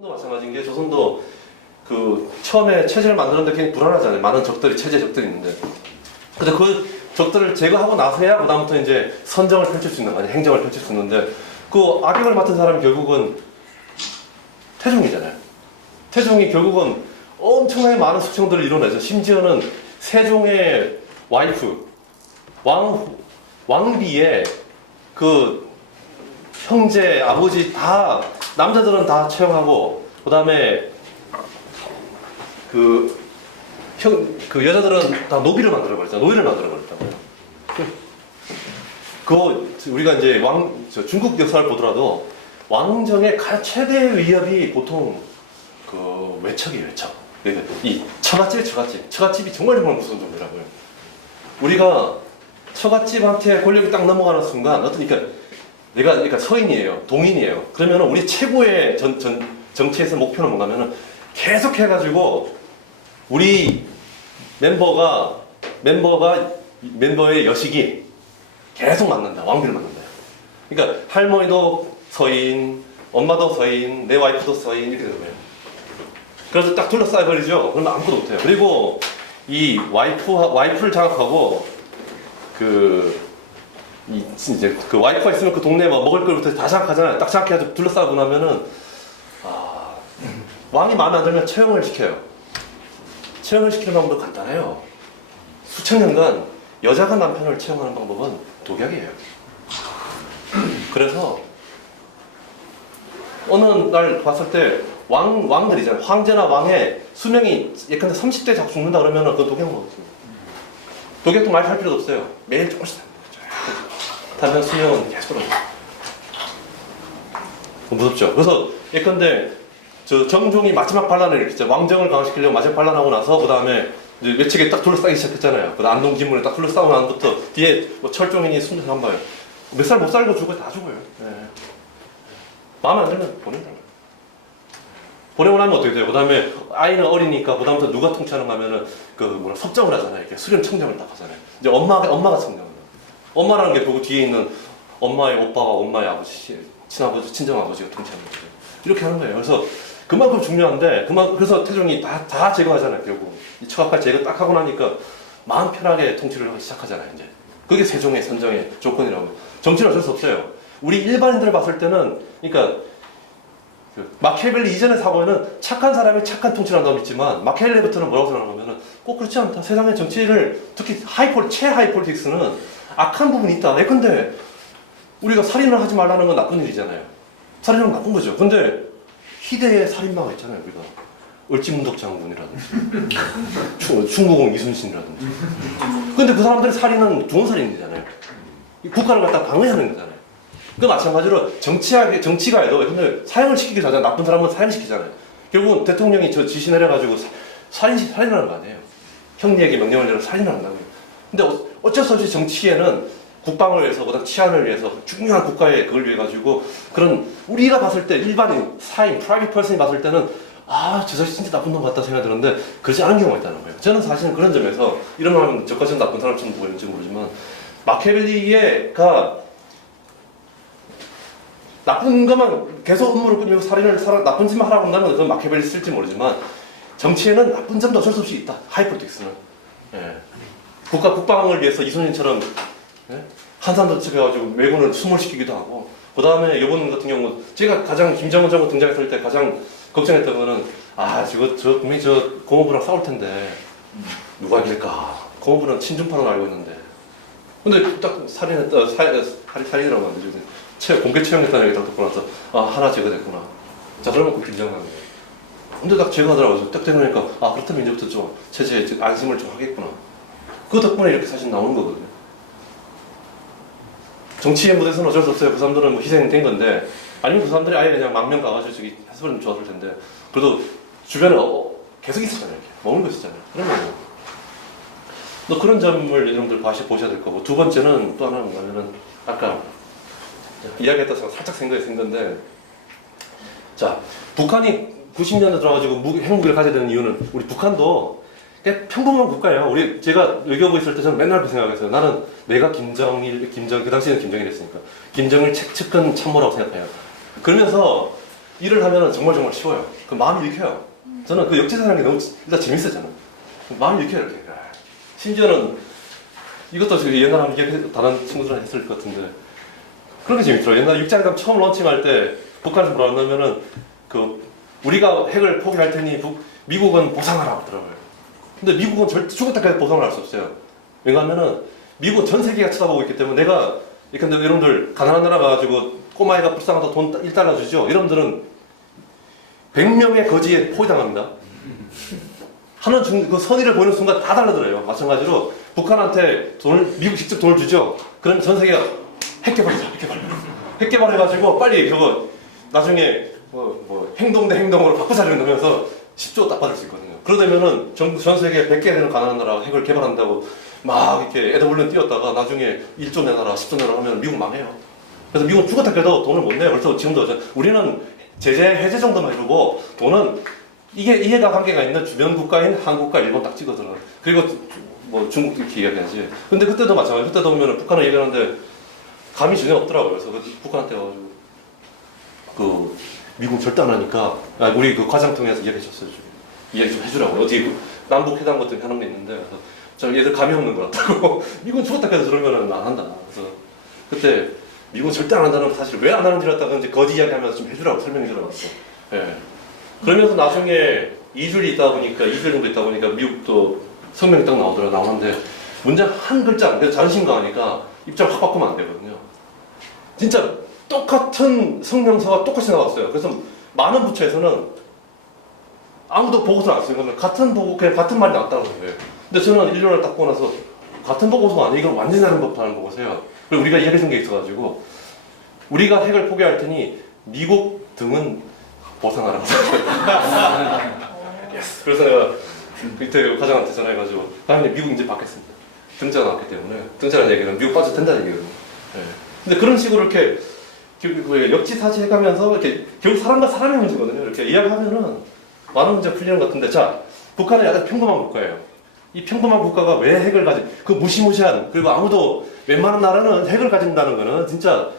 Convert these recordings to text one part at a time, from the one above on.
마찬가지인 게 조선도 그 처음에 체제를 만드는데 굉장히 불안하잖아요. 많은 적들이 체제 적들이 있는데. 근데 그 적들을 제거하고 나서야 그다음부터 이제 선정을 펼칠 수 있는 거 아니에요. 행정을 펼칠 수 있는데 그 악역을 맡은 사람이 결국은 태종이잖아요. 태종이 결국은 엄청나게 많은 숙청들을 이뤄내죠. 심지어는 세종의 와이프 왕비의 그 형제, 아버지 다 남자들은 다 채용하고 그 다음에 그 여자들은 다 노비를 만들어 버렸잖아. 노예를 만들어 버렸다고요. 그 우리가 이제 중국 역사를 보더라도 왕정의 최대의 위협이 보통 그 외척이에요. 외척. 이 처갓집이 정말 무서운 존재라고요. 우리가 처갓집한테 권력이 딱 넘어가는 순간 그러니까 서인이에요. 동인이에요. 그러면 우리 최고의 정치에서 목표는 뭔가면은 계속 해가지고 우리 멤버의 여식이 계속 만난다. 왕비를 만난다. 그러니까 할머니도 서인, 엄마도 서인, 내 와이프도 서인 이렇게 되는 거예요. 그래서 딱 둘러싸여 버리죠. 그러면 아무것도 못해요. 그리고 이 와이프를 장악하고 이제 그 와이프가 있으면 그 동네에 먹을 걸부터 다 장악하잖아요. 딱 장악해가지고 둘러싸고 나면은 왕이 마음에 안 들면 처형을 시켜요. 처형을 시키는 방법도 간단해요. 수천 년간 여자가 남편을 처형하는 방법은 독약이에요. 그래서 어느 날 봤을 때 왕들이잖아요. 황제나 왕의 수명이 예컨대 30대 자꾸 죽는다 그러면은 그건 독약 먹었습니다. 독약도 많이 할 필요도 없어요. 매일 조금씩 타면 수명은 계속 떨어져요. 무섭죠. 그래서 예컨대 정종이 마지막 반란을 일으켰죠. 왕정을 강화시키려고 마지막 반란하고 나서 그 다음에 외측에 딱 둘러싸기 시작했잖아요. 그 안동 진문에 딱 둘러싸고 나서부터 뒤에 철종인이 순찰 한 봐요. 몇 살 못 살고 죽어요. 다 죽어요. 네. 마음에 안 들면 보낸다는 거예요. 보내고 나면 어떻게 돼요? 그 다음에 아이는 어리니까 그 다음부터 누가 통치하는가 하면은 섭정을 하잖아요. 이렇게 수령 청정을 딱 하잖아요. 이제 엄마가 청정을 해요. 엄마라는 게 보고 뒤에 있는 엄마의 오빠와 엄마의 아버지, 친아버지, 친정아버지가 통치하는 거죠. 이렇게 하는 거예요. 그래서 그만큼 중요한데, 그래서 태종이 다 제거하잖아요, 결국. 이 처갓까지 제거 딱 하고 나니까 마음 편하게 통치를 하기 시작하잖아요, 이제. 그게 세종의 선정의 조건이라고. 정치는 어쩔 수 없어요. 우리 일반인들 봤을 때는, 그러니까, 마키아벨리 이전의 사고에는 착한 사람이 착한 통치를 한다고 믿지만, 마키아벨리부터는 뭐라고 생각하냐면은, 꼭 그렇지 않다. 세상의 정치를, 특히 최하이폴리틱스는 악한 부분이 있다. 근데, 우리가 살인을 하지 말라는 건 나쁜 일이잖아요. 살인은 나쁜 거죠. 근데, 희대의 살인마가 있잖아요, 우리가. 을지문덕 장군이라든지, 충무공 이순신이라든지. 근데 그 사람들의 살인은 좋은 살인이잖아요. 국가를 갖다 방해하는 거잖아요. 그 마찬가지로 정치가 해도 근데 사형을 시키기 전에 나쁜 사람은 사형시키잖아요. 결국은 대통령이 지시 내려가지고 살인하는 거 아니에요. 형리에게 명령을 내려 살인을 한다고요. 근데 어쩔 수 없이 정치에는 국방을 위해서, 그다음 치안을 위해서, 중요한 국가에 그걸 위해 가지고 그런 우리가 봤을 때 일반인, 사인, 프라이빗 퍼슨이 봤을 때는 저 사람 진짜 나쁜 놈 같다 생각이 드는데 그렇지 않은 경우가 있다는 거예요. 저는 사실은 그런 점에서 이런 말 하면 저까지는 나쁜 사람처럼 보이는지 모르지만 마키아벨리가 나쁜 것만 계속 음모를 꾸미고 나쁜 짓만 하라고 한다면 그건 마키아벨리 쓸지 모르지만 정치에는 나쁜 점도 어쩔 수 없이 있다. 하이폴리틱스는. 예. 국방을 위해서 이순신처럼 한산도 측해가지고 왜군을 수몰시키기도 하고 그 다음에 이번 같은 경우 제가 가장 김정은 정부 등장했을 때 가장 걱정했던 거는 분명히 공업부랑 싸울 텐데 누가 이길까. 공업부는 친중파로 알고 있는데 근데 딱 살인이라고 하는데 공개 채용했다는 얘기 딱 듣고 나서 하나 제거됐구나. 자 그러면 그 긴장하는 거예요. 근데 딱 제거하더라고요. 딱 되니까 그렇다면 이제부터 좀 체제에 안심을 좀 하겠구나. 그 덕분에 이렇게 사실 나오는 거거든요. 정치의 무대에서는 어쩔 수 없어요. 그 사람들은 뭐 희생된 건데 아니면 그 사람들이 아예 그냥 망명 가가지고 저기 해서는 좋았을 텐데 그래도 주변에 계속 있었잖아요. 이렇게 먹는 거 있었잖아요. 그러면 그런 점을 여러분들 보셔야 될 거고 두 번째는 또 하나는 뭐냐면은 아까 이야기했다가 살짝 생각이 생겼는데 자 북한이 90년대 들어가지고 핵무기를 가져야 되는 이유는 우리 북한도 그냥 평범한 국가예요. 제가 외교부 있을 때 저는 맨날 그 생각했어요. 나는 내가 그 당시에는 김정일이었으니까 김정일 측근 참모라고 생각해요. 그러면서 일을 하면은 정말 쉬워요. 그 마음이 읽혀요. 저는 그 역지사라는 게 너무 일단 재밌어요. 저는 마음이 읽혀요. 이렇게. 심지어는 이것도 지금 옛날에 한번 다른 친구들한테 했을 것 같은데 그렇게 재밌더라고요. 옛날에 육장감 처음 론칭할 때 북한에서 뭐라 하냐면은 그 우리가 핵을 포기할 테니 미국은 보상하라 하더라고요. 근데 미국은 절대 죽을 때까지 보상을 할 수 없어요. 왜냐하면은 미국은 전 세계가 쳐다보고 있기 때문에 내가 근데 여러분들 가난한 나라 가지고 꼬마애가 불쌍하다 돈 1달러 주죠. 여러분들은 100명의 거지에 포위당합니다. 하는 그 선의를 보이는 순간 다 달라들어요. 마찬가지로 북한한테 미국 직접 돈을 주죠. 그럼 전 세계가 핵 개발하자, 핵 개발해가지고 빨리 그거 나중에 행동 대 행동으로 바꾸자는 하면서 10조 딱 받을 수 있거든요. 그러다면은 전 세계 100개 되는 가난한 나라가 핵을 개발한다고 막 이렇게 애더블른 뛰었다가 나중에 1조 내놔라, 10조 내놔라 하면 미국 망해요. 그래서 미국은 죽었다 해도 돈을 못 내요. 그래서 지금도 우리는 제재 해제 정도만 해주고 돈은 이해가 관계가 있는 주변 국가인 한국과 일본 딱 찍어들어요. 그리고 뭐 중국도 이렇게 이야기하지. 근데 그때도 마찬가지. 그때 보면 북한은 얘기하는데 감이 전혀 없더라고요. 그래서 북한한테 가가지고 그 미국 절대 안 하니까 우리 그 과장 통해서 이야기해줬어요. 이야기 좀 해주라고. 어디 남북 회담 같은 게 하는 게 있는데 그래서 저 얘들 감이 없는 것 같다고. 미국은 죽었다 해서 저러면은 안 한다. 그래서 그때 미국은 절대 안 한다는 사실 왜 안 하는지를 갖다가 이제 거짓 이야기하면서 좀 해주라고 설명해주라고 했어. 예. 그러면서 나중에 2주일 정도 있다 보니까 미국도 성명이 딱 나오는데 문제는 한 글자, 그래서 자존심 강하니까 입장 확 바꾸면 안 되거든요. 진짜 똑같은 성명서가 똑같이 나왔어요. 그래서 많은 부처에서는 아무도 보고서를 안 써요. 그러면 그냥 같은 말이 나왔다는 거예요. 근데 저는 1년을 딱 보고 나서 같은 보고서가 아니고 이건 완전히 다른 법하는 보고서예요. 그리고 우리가 이야기해준 게 있어가지고 우리가 핵을 포기할 테니 미국 등은 보상하라고. yes. 그래서 내가 그때 과장한테 전화해가지고 다음에 미국 이제 받겠습니다. 등자가 나왔기 때문에 등자라는 얘기는 미국 빠져도 된다는 얘기거든요. 네. 근데 그런 식으로 이렇게 역지사지 해가면서 이렇게 결국 사람과 사람의 문제거든요. 이렇게 이야기하면은 많은 문제가 풀리는 것 같은데 자 북한은 약간 평범한 국가예요. 이 평범한 국가가 왜 핵을 그 무시무시한 그리고 아무도 웬만한 나라는 핵을 가진다는 거는 진짜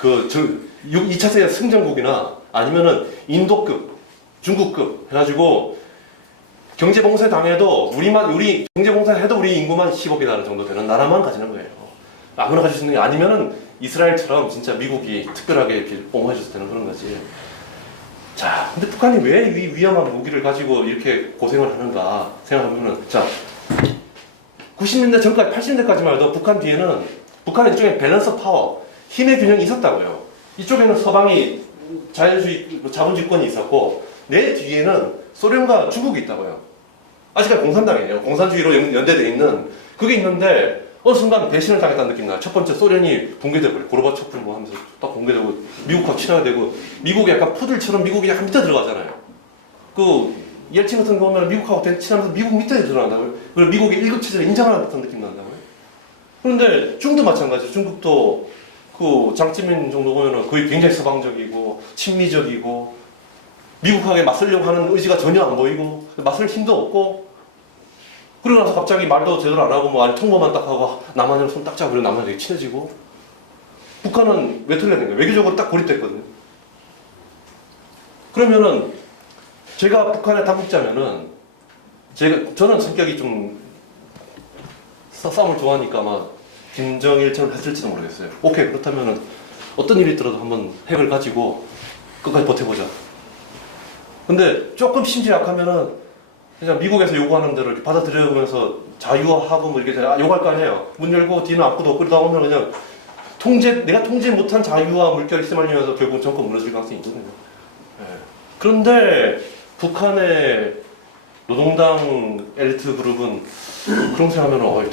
2차 세계 승전국이나 아니면은 인도급, 중국급 해가지고 경제봉쇄 당해도 우리 경제봉쇄 해도 우리 인구만 10억이라는 정도 되는 나라만 가지는 거예요. 아무나 가질 수 있는 게 아니면은 이스라엘처럼 진짜 미국이 특별하게 이렇게 옹호해줘서 되는 그런 거지. 자, 근데 북한이 왜 위험한 무기를 가지고 이렇게 고생을 하는가 생각하면은 자, 90년대 전까지 80년대까지만 해도 북한 뒤에는 북한은 이쪽에 밸런스 파워, 힘의 균형이 있었다고요. 이쪽에는 서방이 자유주의, 자본주의권이 있었고 내 뒤에는 소련과 중국이 있다고요. 아직까지 공산당이에요. 공산주의로 연대되어 있는 그게 있는데 어느 순간 배신을 당했다는 느낌 나요. 첫 번째 소련이 붕괴되고 고르바초프를 뭐 하면서 딱 붕괴되고 미국과 친하게 되고 미국이 약간 푸들처럼 미국이 약간 밑에 들어가잖아요. 그 옐친 같은 거 보면 미국하고 친하면서 미국 밑에 들어간다고요. 그리고 미국이 1급 체제를 인정하는 듯한 느낌 난다고요. 그런데 중국도 마찬가지죠. 중국도 그 장찌민 정도 보면은 거의 굉장히 서방적이고 친미적이고 미국하게 맞서려고 하는 의지가 전혀 안 보이고 맞설 힘도 없고 그러고 나서 갑자기 말도 제대로 안 하고 뭐 아니 통보만 딱 하고 남한이랑 손 딱 잡고 남한이 되게 친해지고 북한은 왜 틀렸는 거예요? 외교적으로 딱 고립됐거든요. 그러면은 제가 북한의 당국자면은 저는 성격이 좀 싸움을 좋아하니까 아마 김정일처럼 했을지도 모르겠어요. 오케이 그렇다면은 어떤 일이 있더라도 한번 핵을 가지고 끝까지 버텨보자. 근데 조금 심지 약하면은 그냥 미국에서 요구하는 대로 이렇게 받아들여면서 자유화하고 뭐 이렇게 요구할 거 아니에요. 문 열고 뒤는 앞구도 그러다 보면 그냥 내가 통제 못한 자유화 물결이 휘말리면서 결국 정권 무너질 가능성이 있거든요. 네. 그런데 북한의 노동당 엘리트 그룹은 그런 생각하면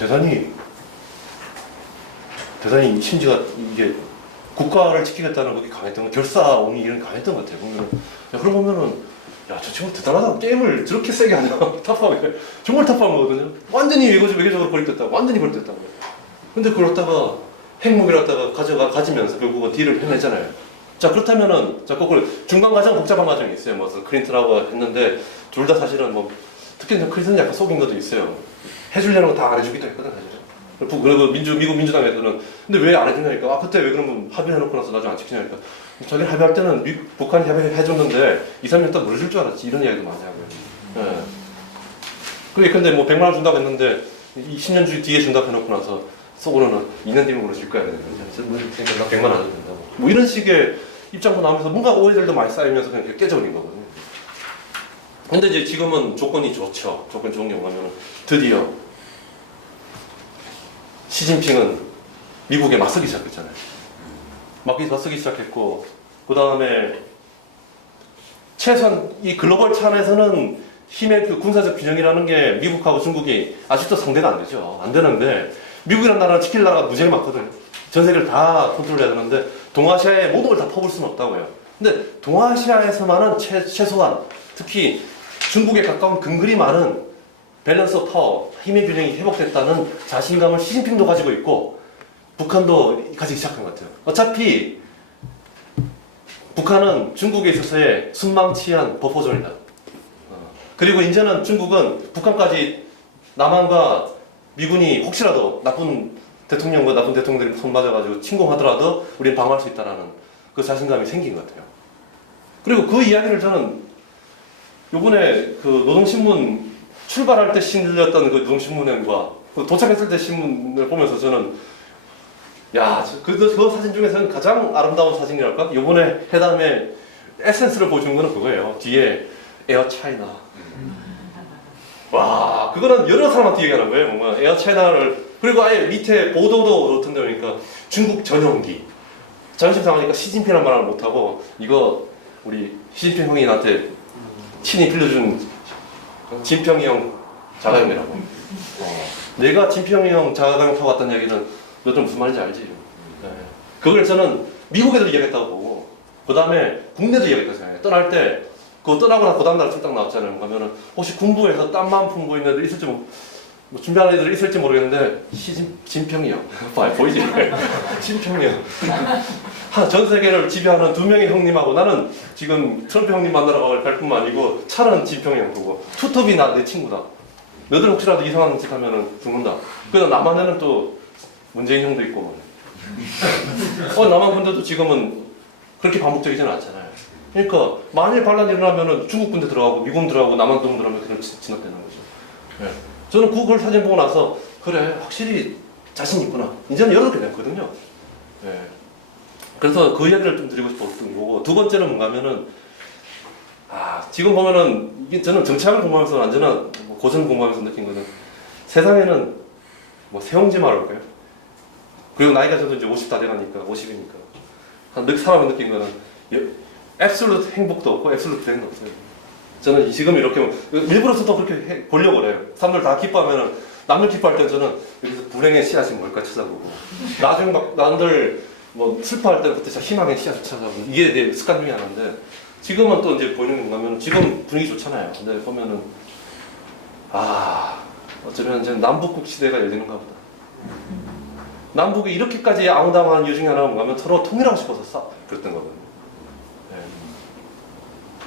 대단히 심지가 이게 국가를 지키겠다는 것이 강했던 거, 결사옹이 이런 강했던 것 같아요. 보면은 그러고 보면은 야, 저 친구 대단하다. 게임을 저렇게 세게 하냐. 탑하게. 정말 탑한 거거든요. 완전히 외교적으로 고립됐다고. 완전히 고립됐다고. 근데 그걸 갖다가 핵무기를 갖다가 가지면서 결국은 딜을 해내잖아요. 자, 그렇다면은, 자, 거꾸로 중간 과정, 복잡한 과정이 있어요. 뭐, 클린턴하고 했는데, 둘 다 사실은 뭐, 특히 클린턴은 약간 속인 것도 있어요. 해주려는 거 다 안 해주기도 했거든, 사실은. 그리고 미국 민주당에서는 근데 왜 안 해주냐니까. 아 그때 왜 그러면 합의해놓고 나서 나중에 안 지키냐니까. 자기는 합의할 때는 북한이 합의해줬는데 2, 3년 동안 무너질 줄 알았지. 이런 이야기도 많이 하고요. 예. 그게 근데 뭐 100만 원 준다고 했는데 10년 뒤에 준다고 해놓고 나서 속으로는 2년 뒤면 무너질 거야. 그러니까 100만 원 안 줘도 된다고. 뭐 이런 식의 입장도 나오면서 뭔가 오해들도 많이 쌓이면서 그냥 깨져버린 거거든요. 근데 이제 지금은 조건이 좋죠. 조건 좋은 경우가 면 드디어 시진핑은 미국에 맞서기 시작했잖아요. 맞서기 시작했고, 그 다음에 최소한 이 글로벌 차원에서는 힘의 그 군사적 균형이라는 게 미국하고 중국이 아직도 상대가 안 되죠. 안 되는데 미국이라는 나라는 지킬 나라가 무지하게 많거든요. 전 세계를 다 컨트롤해야 되는데 동아시아의 모든 걸 다 퍼볼 수는 없다고요. 근데 동아시아에서만은 최소한 특히 중국에 가까운 근거리 많은 밸런스 오브 파워, 힘의 균형이 회복됐다는 자신감을 시진핑도 가지고 있고 북한도 가지기 시작한 것 같아요. 어차피 북한은 중국에 있어서의 순망치한 버퍼존이다. 그리고 이제는 중국은 북한까지 남한과 미군이 혹시라도 나쁜 대통령과 나쁜 대통령들이 손 맞아가지고 침공하더라도 우리는 방어할 수 있다는 그 자신감이 생긴 것 같아요. 그리고 그 이야기를 저는 요번에 그 노동신문 출발할 때 실렸던 그 노동신문과 그 도착했을 때 신문을 보면서 저는 야, 그 사진 중에서는 가장 아름다운 사진이랄까? 요번에 회담의 에센스를 보여준 거는 그거예요. 뒤에 에어 차이나. 와, 그거는 여러 사람한테 얘기하는 거예요. 뭔가 에어 차이나를 그리고 아예 밑에 보도도 그렇던데 보니까 중국 전용기. 자존심 상하니까 시진핑이란 말을 못하고 이거 우리 시진핑 형이 나한테 친히 빌려준 진평이 형 자가용이라고. 내가 진평이 형 자가용 타고 왔다는 얘기는 너도 무슨 말인지 알지? 네. 그걸 저는 미국에도 얘기했다고 보고 그 다음에 국내도 얘기했다고 생각해요. 떠날 때 그거 떠나고 나서 그 다음날 딱 나왔잖아요. 그러면은 혹시 군부에서 땀만 품고 있는 애들 있을지 뭐 준비하는 애들 있을지 모르겠는데 진평이 형 보이지? 진평이 형 전 세계를 지배하는 두 명의 형님하고 나는 지금 트럼프 형님 만나러 갈 뿐만 아니고 차는 진평이 형 보고 투톱이 내 친구다. 너들 혹시라도 이상한 짓 하면은 죽는다. 그래서 남한에는 또 문재인 형도 있고 남한 군대도 지금은 그렇게 반복적이지는 않잖아요. 그러니까 만일 반란이 일어나면은 중국 군대 들어가고 미군 들어가고 남한 군 들어가면 그냥 진압되는 거죠. 네. 저는 그걸 사진 보고 나서 그래 확실히 자신 있구나. 이제는 열어도 되거든요. 네. 그래서 그 이야기를 좀 드리고 싶었던 거고 두 번째는 뭔가면은 지금 보면은 이게 저는 정치학을 공부하면서 완전한 고전 공부하면서 느낀 거는 세상에는 뭐 세옹지 말할까요? 그리고 나이가 저도 이제 50 다 돼가니까 50이니까 한 사람이 느낀 거는 앱솔루트 행복도 없고 앱솔루트 불행도 없어요. 저는 지금 이렇게 일부러서도 그렇게 보려고 그래요. 사람들 다 기뻐하면은 남들 기뻐할 때 저는 여기서 불행의 씨앗이 뭘까 찾아보고 나중에 막 남들 뭐 슬퍼할 때는 그때 희망의 씨앗을 찾아보고 이게 내 습관 중에 하나인데 지금은 또 이제 보이는 건가 하면 지금 분위기 좋잖아요. 근데 보면은 어쩌면 이제 남북국 시대가 열리는가 보다. 남북이 이렇게까지 앙당한 이유 중에 하나가 뭔가 하면 서로 통일하고 싶어서 그랬던 거거든요. 네.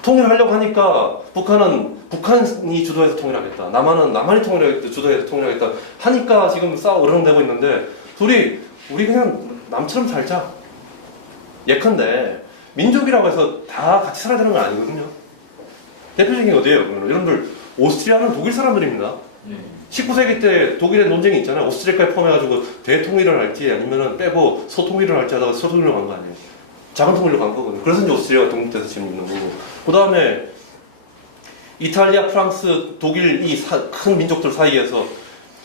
통일하려고 하니까 북한이 주도해서 통일하겠다. 남한은 남한이 주도해서 통일하겠다. 하니까 지금 어른되고 있는데 우리 그냥 남처럼 살자. 예컨대 민족이라고 해서 다 같이 살아야 되는 건 아니거든요. 대표적인 게 어디예요? 여러분들 오스트리아는 독일 사람들입니다. 19세기 때 독일의 논쟁이 있잖아요. 오스트리아까지 포함해가지고 대통일을 할지 아니면은 빼고 소통일을 할지 하다가 소통일로 간 거 아니에요. 작은 통일로 간 거거든요. 그래서 이제 오스트리아가 독립돼서 지금 있는 거고. 그 다음에 이탈리아, 프랑스, 독일 이 큰 민족들 사이에서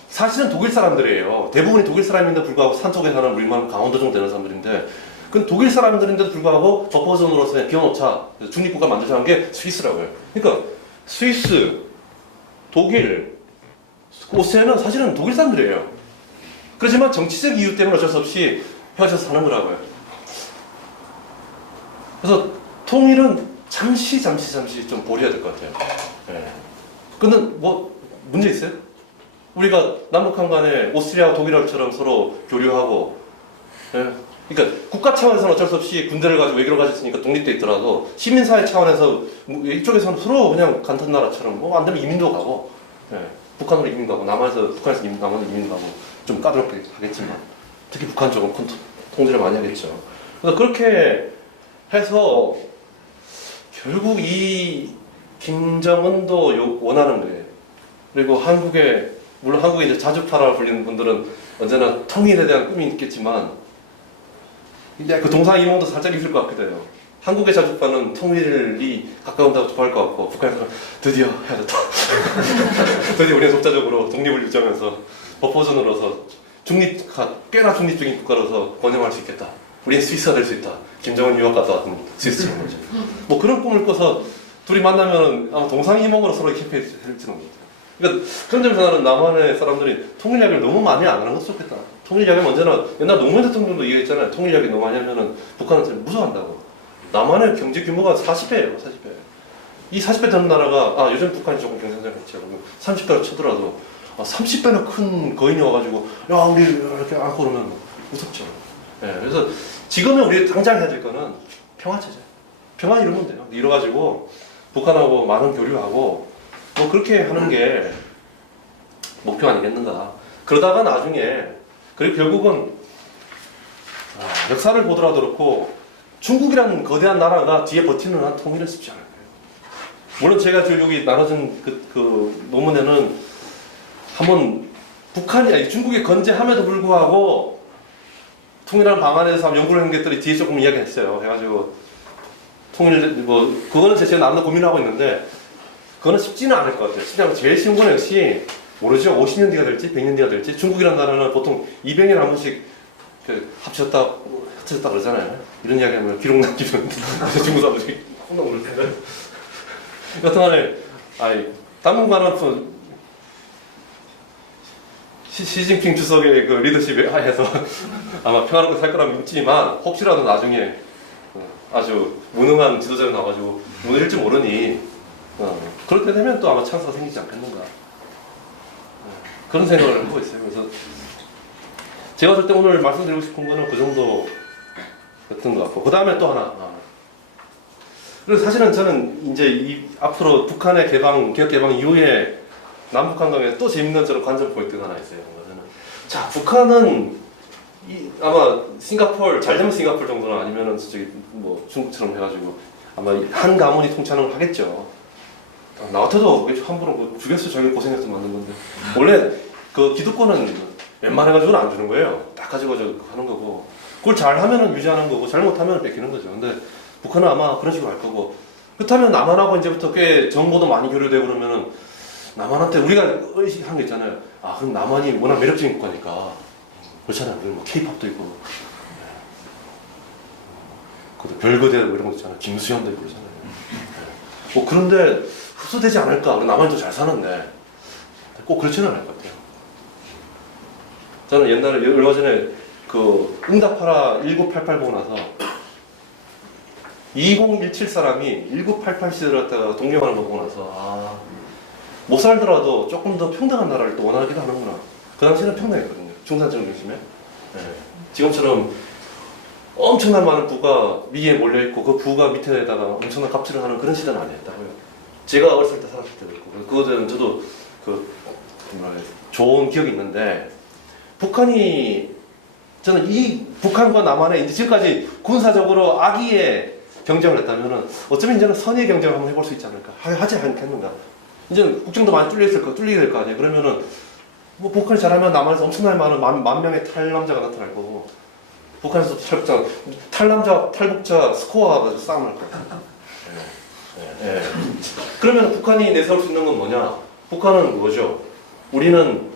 사실은 독일 사람들이에요. 대부분이 독일 사람인데 불구하고 산속에 사는 우리만 강원도 정도 되는 사람들인데 그 독일 사람들인데도 불구하고 버퍼존으로서 그냥 비워놓자 중립국가 만들자는 게 스위스라고요. 그러니까 스위스, 독일, 오스트리아는 사실은 독일 사람들이에요. 그렇지만 정치적 이유 때문에 어쩔 수 없이 헤어져서 사는 거라고요. 그래서 통일은 잠시 좀 보류해야 될 것 같아요. 네. 근데 뭐 문제 있어요? 우리가 남북한 간에 오스트리아와 독일처럼 서로 교류하고, 예. 그러니까 국가 차원에서는 어쩔 수 없이 군대를 가지고 외교를 가졌으니까 독립돼 있더라도 시민사회 차원에서 이쪽에서는 서로 그냥 같은 나라처럼 뭐 안 되면 이민도 가고, 예. 북한으로 이민 가고 북한에서 남한으로 이민 가고 좀 까다롭게 하겠지만 특히 북한 쪽은 통제를 많이 하겠죠. 그래서 그렇게 해서 결국 이 김정은도 원하는 거예요. 그리고 물론 한국에 이제 자주파라 불리는 분들은 언제나 통일에 대한 꿈이 있겠지만 이제 그 동상이몽도 살짝 있을 것 같기도 해요. 한국의 자주파는 통일이 가까운다고 좋아할 것 같고 북한에서는 드디어 해야 됐다. 드디어 우리는 독자적으로 독립을 유지하면서 버퍼존으로서 꽤나 중립적인 국가로서 번영할 수 있겠다. 우리는 스위스가 될 수 있다. 김정은 유학 갔다 왔던 스위스처럼 거죠. 뭐 그런 꿈을 꿔서 둘이 만나면 아마 동상이몽으로 서로 협회할지는 모르겠어요. 그러니까 그런 점에서 나는 남한의 사람들이 통일 이야기를 너무 많이 안 하는 것도 좋겠다. 통일 이야기는 언제나 옛날 노무현 대통령도 얘기했잖아요. 통일 이야기 너무 많이 하면은 북한은 무서워한다고. 남한의 경제 규모가 40배예요, 40배. 이 40배 되는 나라가, 요즘 북한이 조금 경쟁자겠죠. 30배로 쳐더라도, 30배나 큰 거인이 와가지고, 야, 우리 이렇게 안고 그러면 무섭죠. 예, 그래서 지금은 우리 당장 해야 될 거는 평화체제. 평화 이루면 돼요. 이뤄가지고, 북한하고 많은 교류하고, 뭐 그렇게 하는 게 목표 아니겠는가. 그러다가 나중에, 그리고 결국은, 역사를 보더라도 그렇고, 중국이라는 거대한 나라가 뒤에 버티는 한 통일은 쉽지 않을 거예요. 물론 제가 지금 여기 나눠준 그 논문에는 한번 중국이 건재함에도 불구하고 통일하는 방안에 대해서 한번 연구를 한 것들이 뒤에 조금 이야기했어요. 해가지고 그거는 제가 나름대로 고민을 하고 있는데 그거는 쉽지는 않을 것 같아요. 그냥 제일 쉬운 건 역시 모르죠. 50년 뒤가 될지 100년 뒤가 될지. 중국이라는 나라는 보통 200년에 한 번씩 합쳐졌다 그러잖아요. 이런 이야기 하면 기록 남기면 중국 사람들이 콩나물 올 때는. 여튼간에, 당분간은 시진핑 주석의 그 리더십에 하에서 아마 평화롭게 살 거라고 믿지만, 혹시라도 나중에 아주 무능한 지도자가 나와가지고 무너질지 모르니, 그렇게 되면 또 아마 찬스가 생기지 않겠는가. 그런 생각을 하고 있어요. 그래서 제가 봤을 때 오늘 말씀드리고 싶은 거는 그 정도 였던 것 같고, 그 다음에 또 하나. 그리고 사실은 저는 이제 앞으로 북한의 기업 개방 이후에 남북한 관계에 또 재밌는 저런 관전 포인트가 하나 있어요. 자, 북한은 아마 잘 되면 싱가포르 정도는 아니면은 저기 뭐 중국처럼 해가지고 아마 한 가문이 통치하는 걸 하겠죠. 나 같아도 함부로 죽였어. 자기 고생해서 만든 건데. 원래 그 기득권은 웬만해가지고는 안 주는 거예요. 딱 가지고 하는 거고. 그걸 잘하면은 유지하는 거고, 잘못하면 뺏기는 거죠. 근데 북한은 아마 그런 식으로 할 거고. 그렇다면 남한하고 이제부터 꽤 정보도 많이 교류되고 그러면은 남한한테 우리가 의식한 게 있잖아요. 그럼 남한이 워낙 매력적인 국가니까. 그렇잖아요. 우리 뭐 케이팝도 있고. 그것도 별거대 뭐 이런 거 있잖아요. 김수현도 있고 그러잖아요. 뭐 그런데 흡수되지 않을까. 남한이 더 잘 사는데. 꼭 그렇지는 않을 것 같아요. 저는 옛날에, 얼마 전에 그 응답하라 1988 보고 나서 2017 사람이 1988 시대를 갖다가 동경하는 거 보고 나서 못 살더라도 조금 더 평등한 나라를 또 원하기도 하는구나. 그 당시에는 평등했거든요. 중산층 중심에. 네. 지금처럼 엄청난 많은 부가 위에 몰려있고 그 부가 밑에다가 엄청난 갑질을 하는 그런 시대는 아니었다고요. 제가 어렸을 때 살았을 때도 있고 그거는 저도 좋은 기억이 있는데 저는 이 북한과 남한의 이제 지금까지 군사적으로 악의의 경쟁을 했다면은 어쩌면 이제는 선의의 경쟁을 한번 해볼 수 있지 않을까. 하지 않겠는가. 이제는 국정도 많이 뚫리게 될 거 아니에요. 그러면은 뭐 북한이 잘하면 남한에서 엄청나게 많은 만 명의 탈남자가 나타날 거고 북한에서 탈북자 스코어가 싸움을 할 거예요. 예. 그러면 북한이 내세울 수 있는 건 뭐냐? 북한은 뭐죠? 우리는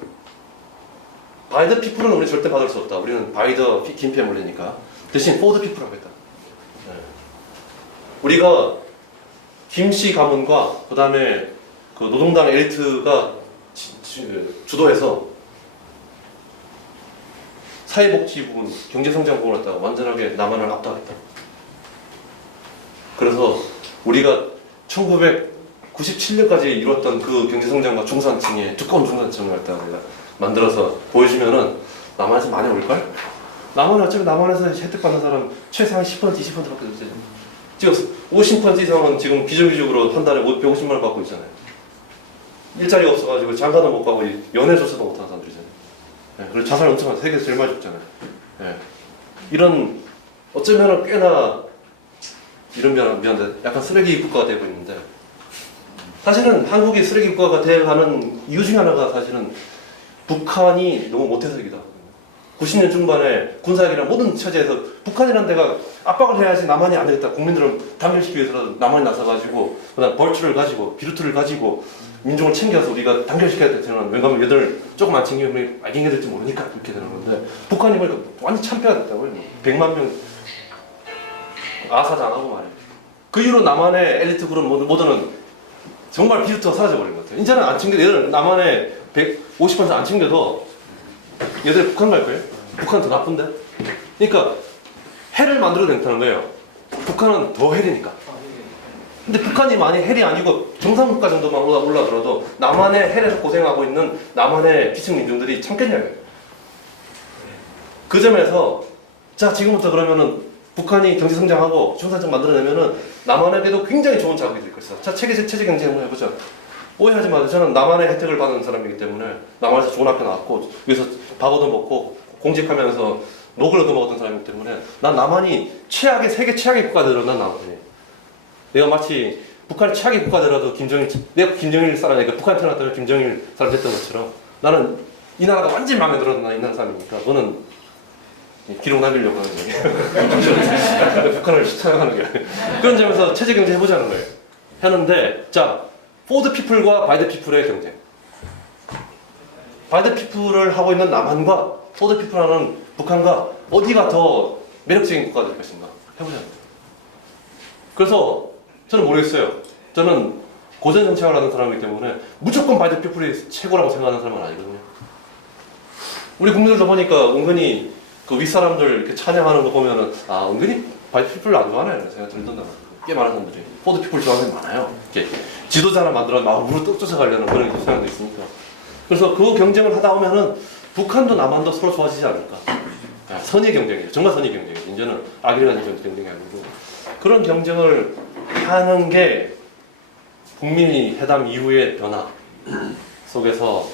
by the people은 우리 절대 받을 수 없다. 우리는 by the 김 패밀리니까. 대신 for the people 하겠다. 네. 우리가 김씨 가문과 그 다음에 그 노동당 엘리트가 주도해서 사회복지 부분, 경제성장 부분을 갖다가 완전하게 남한을 압도하겠다. 그래서 우리가 1997년까지 이뤘던 그 경제성장과 중산층의 두꺼운 중산층을 갖다가 만들어서 보여주면은 남한에서 많이 올걸? 남한은 어차피 남한에서 혜택 받는 사람 최상위 10% 20%밖에 없어요. 지금 50% 이상은 지금 비정규직으로 한 달에 150만 원 받고 있잖아요. 일자리가 없어가지고 장가도 못 가고 연애조차도 못하는 사람들이잖아요. 예, 그리고 자살 엄청 많아요. 세계에서 제일 많이 죽잖아요. 예. 이런 어쩌면 꽤나 이런 미안한데 약간 쓰레기 국가가 되고 있는데 사실은 한국이 쓰레기 국가가 되어가는 이유 중에 하나가 사실은 북한이 너무 못해서이기도 하거든요. 90년 중반에 군사력이나 모든 처지에서 북한이라는 데가 압박을 해야지 남한이 안 되겠다. 국민들을 단결시키기 위해서 남한이 나서가지고 그다음 벌추를 가지고 비루트를 가지고 민중을 챙겨서 우리가 단결시켜야 될 때는 왜냐하면 얘들 조금 안 챙기면 알갱이 될지 모르니까 그렇게 되는 건데 북한이 보니까 완전 참패가 됐다고요. 100만 명 아사장하고 말이에요. 그 이후로 남한의 엘리트 그룹 모두는 정말 비루트가 사라져버린 것 같아요. 이제는 안 챙겨도 얘들 남한의 150%안 챙겨도 얘들 북한 갈 거예요. 북한은 더 나쁜데? 그러니까 해를 만들어도 된다는 거예요. 북한은 더 헬이니까. 근데 북한이 만약 헬이 아니고 정상국가 정도만 올라들어도 남한의 헬에서 고생하고 있는 남한의 기층 민중들이 참겠냐고요. 그 점에서 자 지금부터 그러면은 북한이 경제 성장하고 중산층 만들어내면은 남한에게도 굉장히 좋은 자극이 될 것이다. 자 체제 경제 한번 해보자. 오해하지 마세요. 저는 남한의 혜택을 받은 사람이기 때문에 남한에서 좋은 학교 나왔고 여기서 밥 얻어먹고 공직하면서 녹을 얻어먹었던 사람이기 때문에 난 남한이 세계 최악의 국가들은 난 나왔거든요. 내가 마치 북한이 최악의 국가더라도 내가 김정일 사람이니까 북한 태어났다면 김정일 사람 됐던 것처럼 나는 이 나라가 완전히 마음에 들어도 난 이 나라 사람이니까 너는 기록 남기려고 하는 거예요. 북한을 촬영하는 게 그런 점에서 체제 경제 해보자는 거예요. 하는데 자 포드 피플과 바이 더 피플의 경쟁. 바이 더 피플을 하고 있는 남한과 포드 피플하는 북한과 어디가 더 매력적인 국가가 될 것인가 해보자는 거예요. 그래서 저는 모르겠어요. 저는 고전 정치학을 하는 사람이기 때문에 무조건 바이 더 피플이 최고라고 생각하는 사람은 아니거든요. 우리 국민들도 보니까 은근히 그 윗사람들 이렇게 찬양하는 거 보면은 은근히 바이 더 피플을 안 좋아하네 이런 생각이 들던다. 꽤 많은 사람들이 포드 피플 좋아하는 사람이 많아요. 이렇게 지도자 하나 만들어 마음으로 떡 쫓아가려는 그런 생각도 있으니까. 그래서 그 경쟁을 하다 보면은 북한도 남한도 서로 좋아지지 않을까. 선의 경쟁이에요. 정말 선의 경쟁이에요. 이제는 악의를 가진 경쟁이 아니고 그런 경쟁을 하는 게 북미 회담 이후의 변화 속에서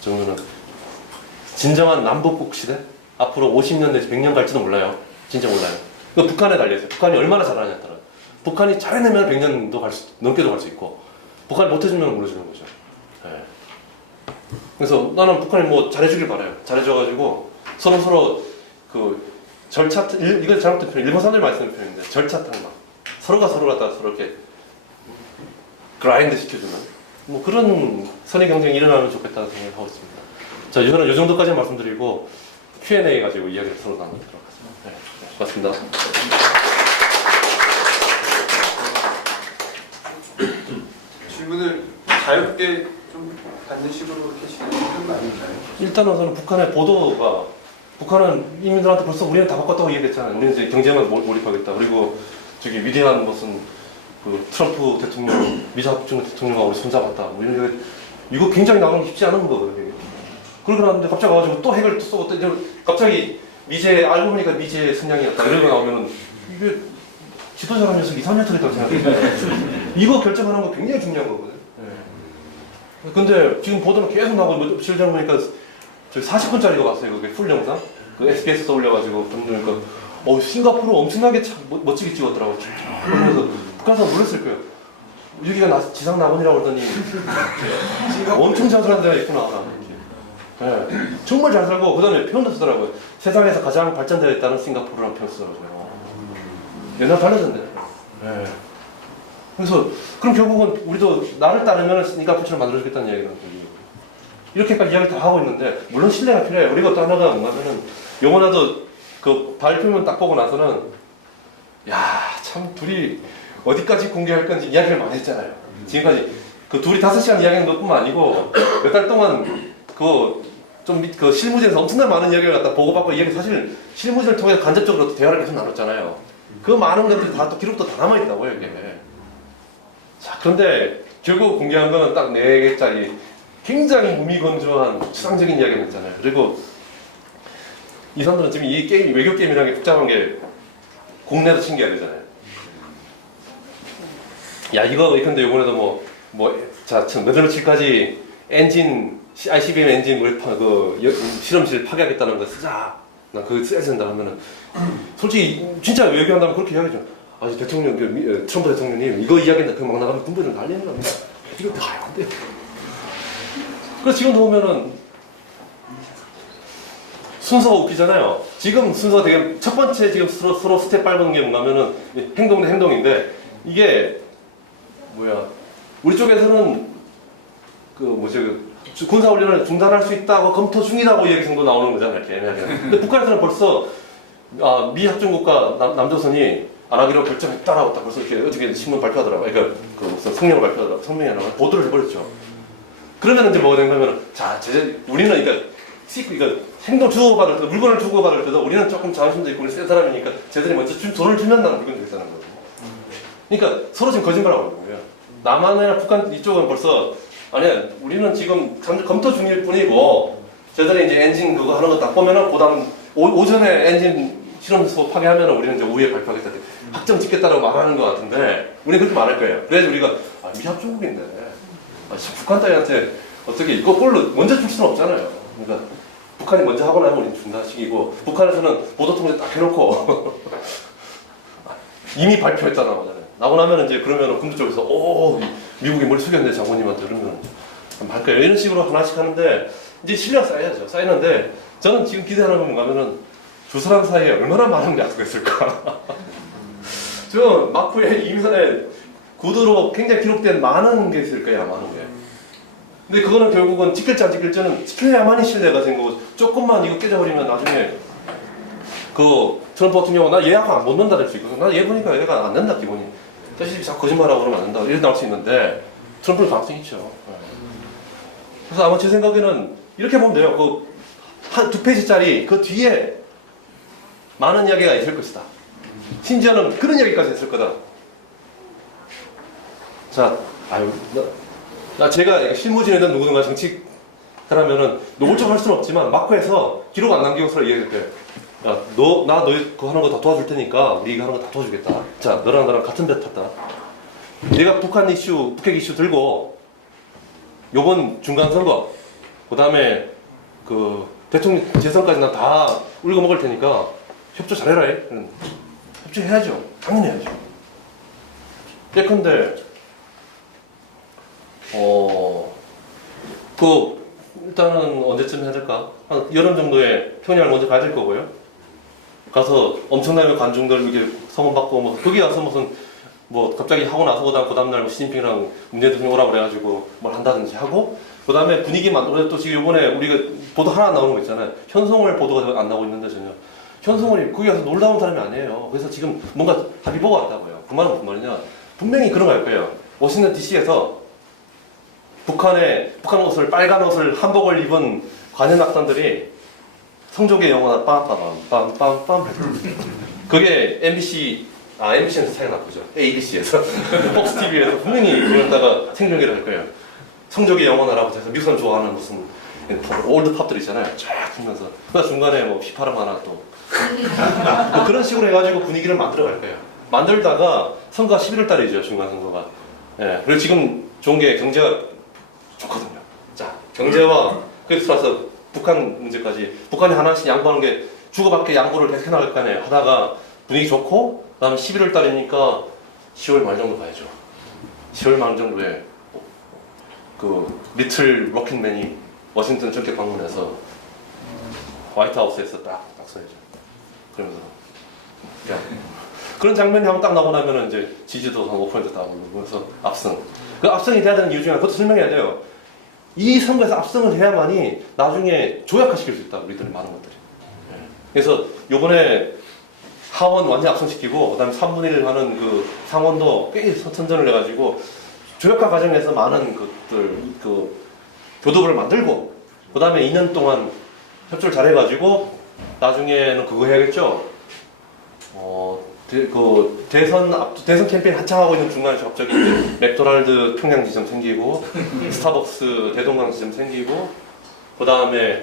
정말 진정한 남북국 시대 앞으로 50년 내지 100년 갈지도 몰라요. 진짜 몰라요. 그 북한에 달려있어요. 북한이 얼마나 잘하냐에 따라. 북한이 잘해내면 100년도 넘게도 갈 수 있고 북한이 못해주면 무너지는 거죠. 네. 그래서 나는 북한이 뭐 잘해주길 바라요. 잘해줘가지고 서로 그 절차 이거 잘못된 표현 일본 사람들이 많이 쓰는 표현인데 절차탕막 서로가 서로 갖다가 서로 이렇게 그라인드 시켜주는 뭐 그런 선의 경쟁이 일어나면 좋겠다는 생각을 하고 있습니다. 자 저는 이 정도까지 말씀드리고 Q&A 가지고 이야기를 서로 나누도록 하겠습니다. 네, 고맙습니다. 질문을 자유롭게 좀 받는 식으로 이렇게 진행하는 거 아닌가요? 일단은 저는 북한의 보도가 북한은 이민들한테 벌써 우리는 다 바꿨다고 얘기했잖아요. 우리는 이제 경제만 몰입하겠다. 그리고 저기 위대한 무슨 그 트럼프 대통령, 미자 중국 대통령과 우리 손잡았다. 우리는 이거 굉장히 나오는 게 쉽지 않은 거거든요. 그러고 나는데 갑자기 와가지고 또 핵을 또 쏘고 또 갑자기 미제 알고 보니까 미제 승량이었다. 이러고 나오면은 이게 지도자라는 녀석이 2, 3m 있다고 생각해요. 이거 결정하는 거 굉장히 중요한 거거든요. 네. 근데 지금 보도는 계속 나오고 며칠 전 보니까 저 40분짜리가 왔어요. 그게 풀 영상. 그 SBS에서 올려가지고 보니까 싱가포르 엄청나게 멋지게 찍었더라고요. 그러면서 북한에서 놀랐을 거예요. 여기가 지상 낙원이라고 그러더니 엄청 잘 사는 데가 있구나. 네. 정말 잘 살고 그다음에 표현도 쓰더라고요. 세상에서 가장 발전되어 있다는 싱가포르라는 표현 쓰더라고요. 옛날 달라졌네. 네. 그래서 그럼 결국은 우리도 나를 따르면 싱가포르처럼 만들어주겠다는 이야기를 하는 거예요. 이렇게까지 이야기 다 하고 있는데 물론 신뢰가 필요해요. 우리가 또 하나가 뭔가면은 영원하도 그 발표문 딱 보고 나서는 야 참 둘이 어디까지 공개할 건지 이야기를 많이 했잖아요. 지금까지 그 둘이 5시간 이야기하는 것뿐만 아니고 몇 달 동안 그 실무진에서 엄청나게 많은 이야기를 갖다 보고받고 이야기 사실 실무진을 통해 간접적으로 대화를 계속 나눴잖아요. 그 많은 것들이 다 또 기록도 다 남아있다고요, 이게. 자, 그런데 결국 공개한 거는 딱 4개짜리 굉장히 무미건조한 추상적인 이야기를 했잖아요. 그리고 이 사람들은 지금 이 게임, 외교 게임이라는 게 복잡한 게 국내도 챙겨야 되잖아요. 야, 이거, 근데 이번에도 뭐 자, 몇 월 며칠까지 엔진, ICBM 엔진 실험실 파괴하겠다는 거 쓰자. 난 그거 써야 된다 하면은, 솔직히, 진짜 얘기한다면 그렇게 이야기하죠. 아니, 대통령, 트럼프 대통령님, 이거 이야기한다. 그거 막 나가면 군부들 난리 납니다. 이거 다 안 돼요. 그래서 지금 보면은, 순서가 웃기잖아요. 지금 순서가 되게, 첫 번째 지금 서로 스텝 밟은 게 뭔가면은, 행동 대 행동인데, 이게, 우리 쪽에서는 군사훈련을 중단할 수 있다고 검토 중이라고 얘기 정도 나오는 거잖아요. 이렇게 애매하게. 근데 북한에서는 벌써 미 합중국과 남조선이 안 하기로 결정했다라고 딱 벌써 이렇게 어저께 신문 발표하더라고요. 그러니까 그 무슨 성명을 발표하더라고요. 성명이 아니라 보도를 해버렸죠. 그러면 이제 뭐가 된 거냐면, 자, 우리는 그러니까 행동 주고받을 때, 물건을 주고받을 때도 우리는 조금 자존심도 있고 센 사람이니까 쟤들이 먼저 돈을 주면 나는 물건이 되겠다는 거예요. 그러니까 서로 지금 거짓말하고 있는 거예요. 남한이나 북한 이쪽은 벌써 아니야, 우리는 지금 검토 중일 뿐이고, 저들이 이제 엔진 그거 하는 거 딱 보면은, 그다음 오전에 엔진 실험소 파괴하면 우리는 이제 오후에 발표하겠다. 확정 짓겠다라고 말하는 것 같은데, 우리는 그렇게 말할 거예요. 그래서 우리가, 미합중국인데, 북한 따위한테 어떻게 이거 꼴로 먼저 줄 수는 없잖아요. 그러니까, 북한이 먼저 하고 나면 우리는 준다 식이고, 북한에서는 보도통제 딱 해놓고, 이미 발표했잖아. 나고 나면 이제 그러면 군부 쪽에서, 미국이 뭘 숙였네, 장군님한테. 그러면 할 거예요. 이런 식으로 하나씩 하는데, 이제 실력 쌓여야죠. 쌓이는데, 저는 지금 기대하는 건 뭔가면은, 두 사람 사이에 얼마나 많은 약속이 있을까. 저 마크의 이면에 구두로 굉장히 기록된 많은 게 있을 거야, 많은 게. 근데 그거는 결국은 지킬지 안 지킬지는 지켜야만이 신뢰가 된 거고, 조금만 이거 깨져버리면 나중에, 트럼프 같은 경우, 나 예약 못 넣는다 할 수 있거든. 나 얘 보니까 얘가 안 된다, 기본이. 사실 자꾸 거짓말하고 그러면 안 된다. 이렇게 나올 수 있는데, 트럼프는 가능성이 있죠. 그래서 아마 제 생각에는 이렇게 보면 돼요. 두 페이지짜리 그 뒤에 많은 이야기가 있을 것이다. 심지어는 그런 이야기까지 했을 거다. 자, 제가 실무진이든 누구든가 정치라면은 노골적으로 할 수는 없지만 마크에서 기록 안 남기고 서로 얘기할 때, 야, 너 그거 하는 거 다 도와줄 테니까 우리 이거 하는 거 다 도와주겠다. 자, 너랑 나랑 같은 배 탔다. 내가 북핵 이슈 들고 요번 중간선거, 그 다음에 대통령 재선까지 난 다 울고 먹을 테니까 협조 잘해라. 협조해야죠. 당연히 해야죠. 예컨대 일단은 언제쯤 해야 될까? 한 여름 정도에 평양을 먼저 가야 될 거고요. 가서 엄청나게 관중들 이게 성원받고 거기 가서 무슨 갑자기 하고 나서 그 다음날 시진핑이랑 문재인 대통령 오라고 그래가지고 뭘 한다든지 하고, 그 다음에 분위기 만들어. 또 지금 이번에 우리가 보도 하나 나오는 거 있잖아요. 현송월 보도가 안 나오고 있는데 전혀. 현송월이 거기 가서 놀다 온 사람이 아니에요. 그래서 지금 뭔가 답이 보고 왔다고요. 그 말은 무슨 말이냐? 분명히 그런 거 할 거예요. 워싱턴 DC에서 북한 옷을, 빨간 옷을, 한복을 입은 관현악단들이 성족의 영원한 빰빰빰빰빰빰 그게 MBC에서 차이가 나쁘죠. ABC에서 폭스 TV에서 분명히 그러다가 생중계를 할 거예요. 성적이 영원하라고 해서 미국 사람 좋아하는 무슨 올드 팝들 있잖아요. 쫙 틀면서 그 중간에 휘파람 하나 또 그런 식으로 해가지고 분위기를 만들어 갈 거예요. 만들다가 선거가 11월 달이죠. 중간 선거가. 예. 그리고 지금 좋은 게 경제가 좋거든요. 자, 경제와 그래서 북한 문제까지 북한이 하나씩 양보하는 게 주고받게 양보를 계속 해나갈 거 아니에요. 하다가 분위기 좋고, 그 다음에 11월 달이니까 10월 말 정도 가야죠. 10월 말 정도에 리틀 워킹맨이 워싱턴 전격 방문해서 화이트하우스에서 딱 써야죠. 그러면서 그런 장면이 한번 딱 나오고 나면은 이제 지지도 한 5% 딱 오르면서 압승. 그 압승이 돼야 되는 이유 중에 그것도 설명해야 돼요. 이 선거에서 압승을 해야만이 나중에 조약화시킬 수 있다. 우리들의 많은 것들이. 그래서 요번에 하원 완전 압승시키고, 그 다음에 3분의 1 하는 상원도 꽤 선전을 해가지고, 조약화 과정에서 많은 것들, 교도부를 만들고, 그 다음에 2년 동안 협조를 잘 해가지고, 나중에는 그거 해야겠죠? 대선 캠페인 한창 하고 있는 중간에 갑자기 맥도날드 평양 지점 생기고, 스타벅스 대동강 지점 생기고, 그 다음에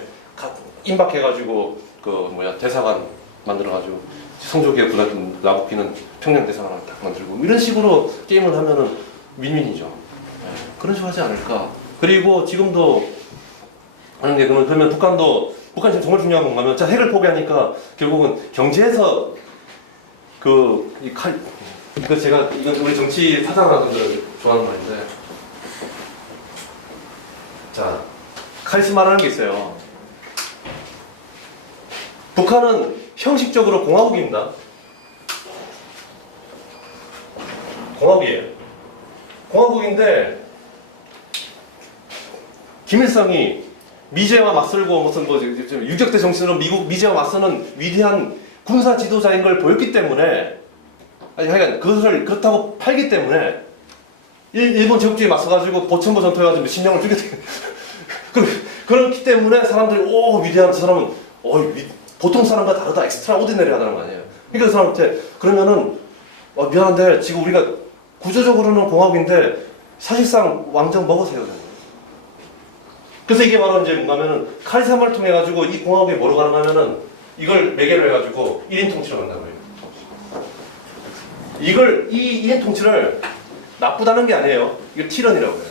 임박해가지고, 대사관 만들어가지고, 성조기에 나부피는 평양 대사관을 딱 만들고, 이런 식으로 게임을 하면은 윈윈이죠. 그런 식으로 하지 않을까. 그리고 지금도 하는 게 그러면 북한 지금 정말 중요한 건가 하면 자 핵을 포기하니까 결국은 경제에서 이거 제가 이건 우리 정치 사장하는 분들 좋아하는 말인데 자 카리스마라는 게 있어요. 북한은 형식적으로 공화국입니다. 공화국이에요. 공화국인데 김일성이 미제와 맞설고 무슨 유격대 정신으로 미국 미제와 맞서는 위대한 군사 지도자인 걸 보였기 때문에 하여간 그것을 그렇다고 팔기 때문에 일본 제국주의에 맞서가지고 보천보 전투해가지고 몇십 명을 죽였대. 그렇기 때문에 사람들이 오 위대한 저 사람은 보통 사람과 다르다 엑스트라 오디너리 하다는 거 아니에요. 그러니까 그 사람한테 그러면은 미안한데 지금 우리가 구조적으로는 공화국인데 사실상 왕정 먹으세요. 그래서 이게 바로 이제 뭔가면은 카리스마를 통해 가지고 이 공화국에 뭐로 가능하면은 이걸 매개로 해가지고 1인 통치로 간다고 해요. 이 1인 통치를 나쁘다는 게 아니에요. 이거 티런이라고 해요.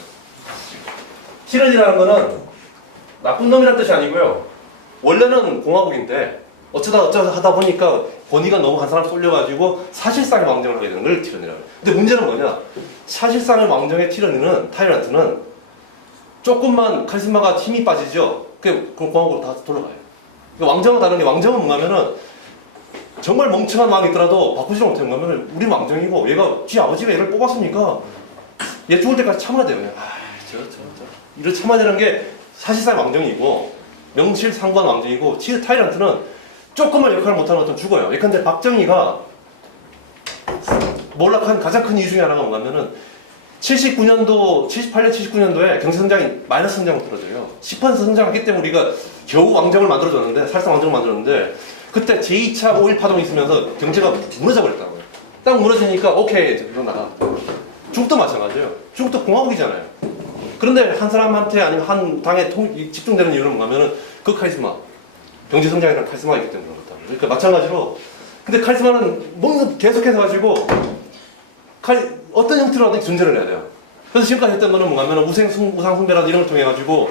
티런이라는 거는 나쁜 놈이라는 뜻이 아니고요. 원래는 공화국인데 어쩌다 하다 보니까 권위가 너무 한 사람 쏠려가지고 사실상의 왕정을 하게 되는 걸 티런이라고 해요. 근데 문제는 뭐냐? 사실상의 왕정의 티런이는 타이런트는 조금만 카리스마가 힘이 빠지죠? 그럼 공화국으로 다 돌아가요. 왕정은 다른 게 왕정은 뭐냐면은 정말 멍청한 왕이 있더라도 바꾸지 못하는 거면 우리 왕정이고 얘가 지 아버지가 얘를 뽑았으니까 얘 죽을 때까지 참아야 돼요. 이를 참아야 되는 게 사실상 왕정이고 명실상부한 왕정이고 타이런트는 조금만 역할을 못하는 것도 죽어요. 예컨대 박정희가 몰락한 가장 큰 이유 중에 하나가 뭐냐면은 78년, 79년도에 경제 성장이 마이너스 성장으로 떨어져요. 10% 성장했기 때문에 우리가 겨우 왕정을 만들어줬는데, 사실상 왕정을 만들었는데, 그때 제2차 5.1 파동이 있으면서 경제가 무너져 버렸다고요. 딱 무너지니까, 오케이, 이거 나가. 중국도 마찬가지예요. 중국도 공화국이잖아요. 그런데 한 사람한테 아니면 한 당에 집중되는 이유는 뭐냐면은 그 카리스마. 경제 성장이라는 카리스마가 있기 때문에 그렇다. 그러니까 마찬가지로, 근데 카리스마는 뭔가 계속해서 가지고, 어떤 형태로 하든 존재를 해야 돼요. 그래서 지금까지 했던 거는 뭐냐면 우상숭배라든 이런 걸 통해 가지고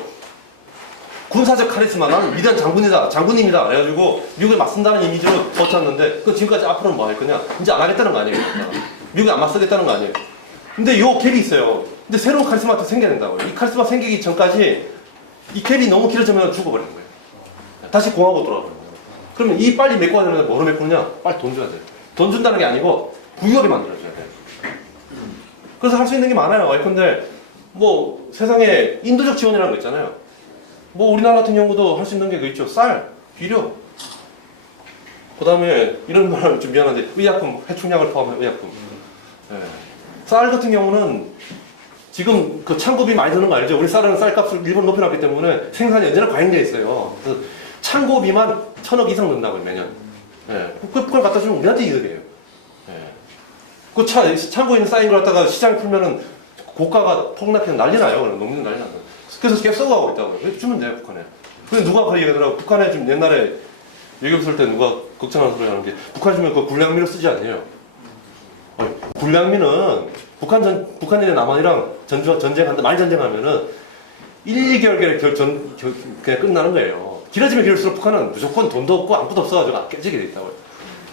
군사적 카리스마 나는 위대한 장군님이다 그래가지고 미국에 맞선다는 이미지로 버텼는데 그 지금까지 앞으로는 뭐 할 거냐? 이제 안 하겠다는 거 아니에요. 미국에 안 맞서겠다는 거 아니에요. 근데 요 갭이 있어요. 근데 새로운 카리스마가 생겨야 된다고요. 이 카리스마 생기기 전까지 이 갭이 너무 길어지면 죽어버리는 거예요. 다시 공화국으로 돌아가는 거예요. 그러면 이 빨리 메꿔야 되면 뭐로 메꾸느냐? 빨리 돈 줘야 돼요. 돈 준다는 게 아니고 부유하게 만들어줘야 돼요. 그래서 할 수 있는 게 많아요. 예컨대 뭐 세상에 인도적 지원이라는 거 있잖아요. 뭐 우리나라 같은 경우도 할 수 있는 게 그 있죠. 쌀, 비료. 그 다음에 이런 말하면 좀 미안한데 의약품, 해충약을 포함한 의약품. 네. 쌀 같은 경우는 지금 그 창고비 많이 드는 거 알죠? 우리 쌀은 쌀값을 일본 높여놨기 때문에 생산이 언제나 과잉돼 있어요. 그래서 창고비만 1,000억 이상 든다고요 매년. 네. 그걸 갖다 주면 우리한테 이득이에요. 그 창고에 있는 쌓인 걸 갖다가 시장에 풀면은 고가가 폭락해서 난리 나요. 농민은 난리 나요. 그래서 계속 썩어가고 있다고요. 왜 주면 돼요, 북한에. 근데 누가 그 얘기하더라고. 북한에 좀 옛날에 얘기 없을 때 누가 걱정하는 소리 하는 게 북한 주면 그 군량미로 쓰지 않네요. 군량미는 북한이랑 남한이랑 전쟁하는데 말 전쟁하면은 1, 2개월에 그냥 끝나는 거예요. 길어지면 길어질수록 북한은 무조건 돈도 없고 아무것도 없어가지고 깨지게 돼 있다고요.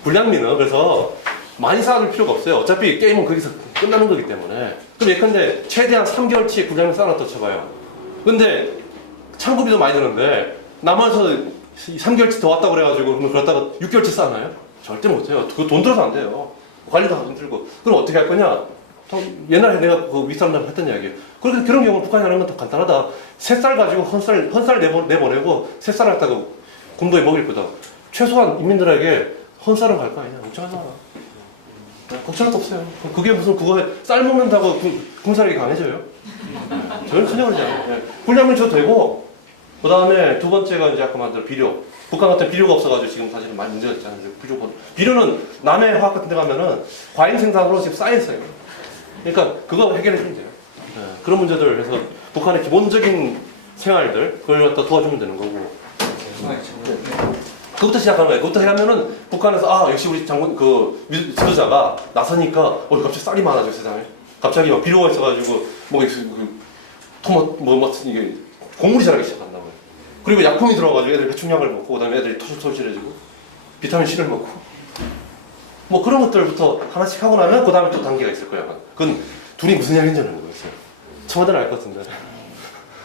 군량미는 그래서 많이 쌓아둘 필요가 없어요. 어차피 게임은 거기서 끝나는 거기 때문에. 그럼 예컨대 최대한 3개월치의 군량미 쌓아놨다 쳐봐요. 근데 창고비도 많이 드는데 남한에서 3개월치 더 왔다고 그래가지고 그러다가 6개월치 쌓나요? 절대 못해요. 그거 돈 들어서 안 돼요. 관리도 하기 힘들고. 그럼 어떻게 할 거냐? 옛날에 내가 그 윗사람들 했던 이야기예요. 그런 경우는 북한이 하는 건 더 간단하다. 새쌀 가지고 헌쌀 내보내고 새쌀 갖다가 군부에 먹일 거다. 최소한 인민들에게 헌쌀은 갈 거 아니냐. 걱정하지 마라. 걱정할 거 없어요. 그게 무슨 그거 쌀 먹는다고 군사력이 강해져요? 저는 전혀 그러지 않아요. 군량민 줘도 되고, 그 다음에 두 번째가 이제 아까 말한 비료. 북한 같은 비료가 없어가지고 지금 사실은 많이 문제가 있잖아요. 비료는 남해 화학 같은 데 가면은 과잉 생산으로 지금 쌓여있어요. 그러니까 그거 해결해 주면 돼요. 그런 문제들 해서 북한의 기본적인 생활들, 그걸 갖다 도와주면 되는 거고. 그것부터 시작하는 거예요. 그것부터 해가면은 북한에서 역시 우리 장군 지도자가 나서니까 갑자기 쌀이 많아져 세상에. 갑자기 막 비료가 있어가지고 뭐 이게 곡물이 자라기 시작한다고요. 그리고 약품이 들어가가지고 애들이 배충약을 먹고 그다음에 애들이 토실토실해지고 비타민 C를 먹고 뭐 그런 것들부터 하나씩 하고 나면 그 다음에 또 단계가 있을 거예요. 그건 둘이 무슨 이야기인지 모르겠어요. 청와대는 알 것 같은데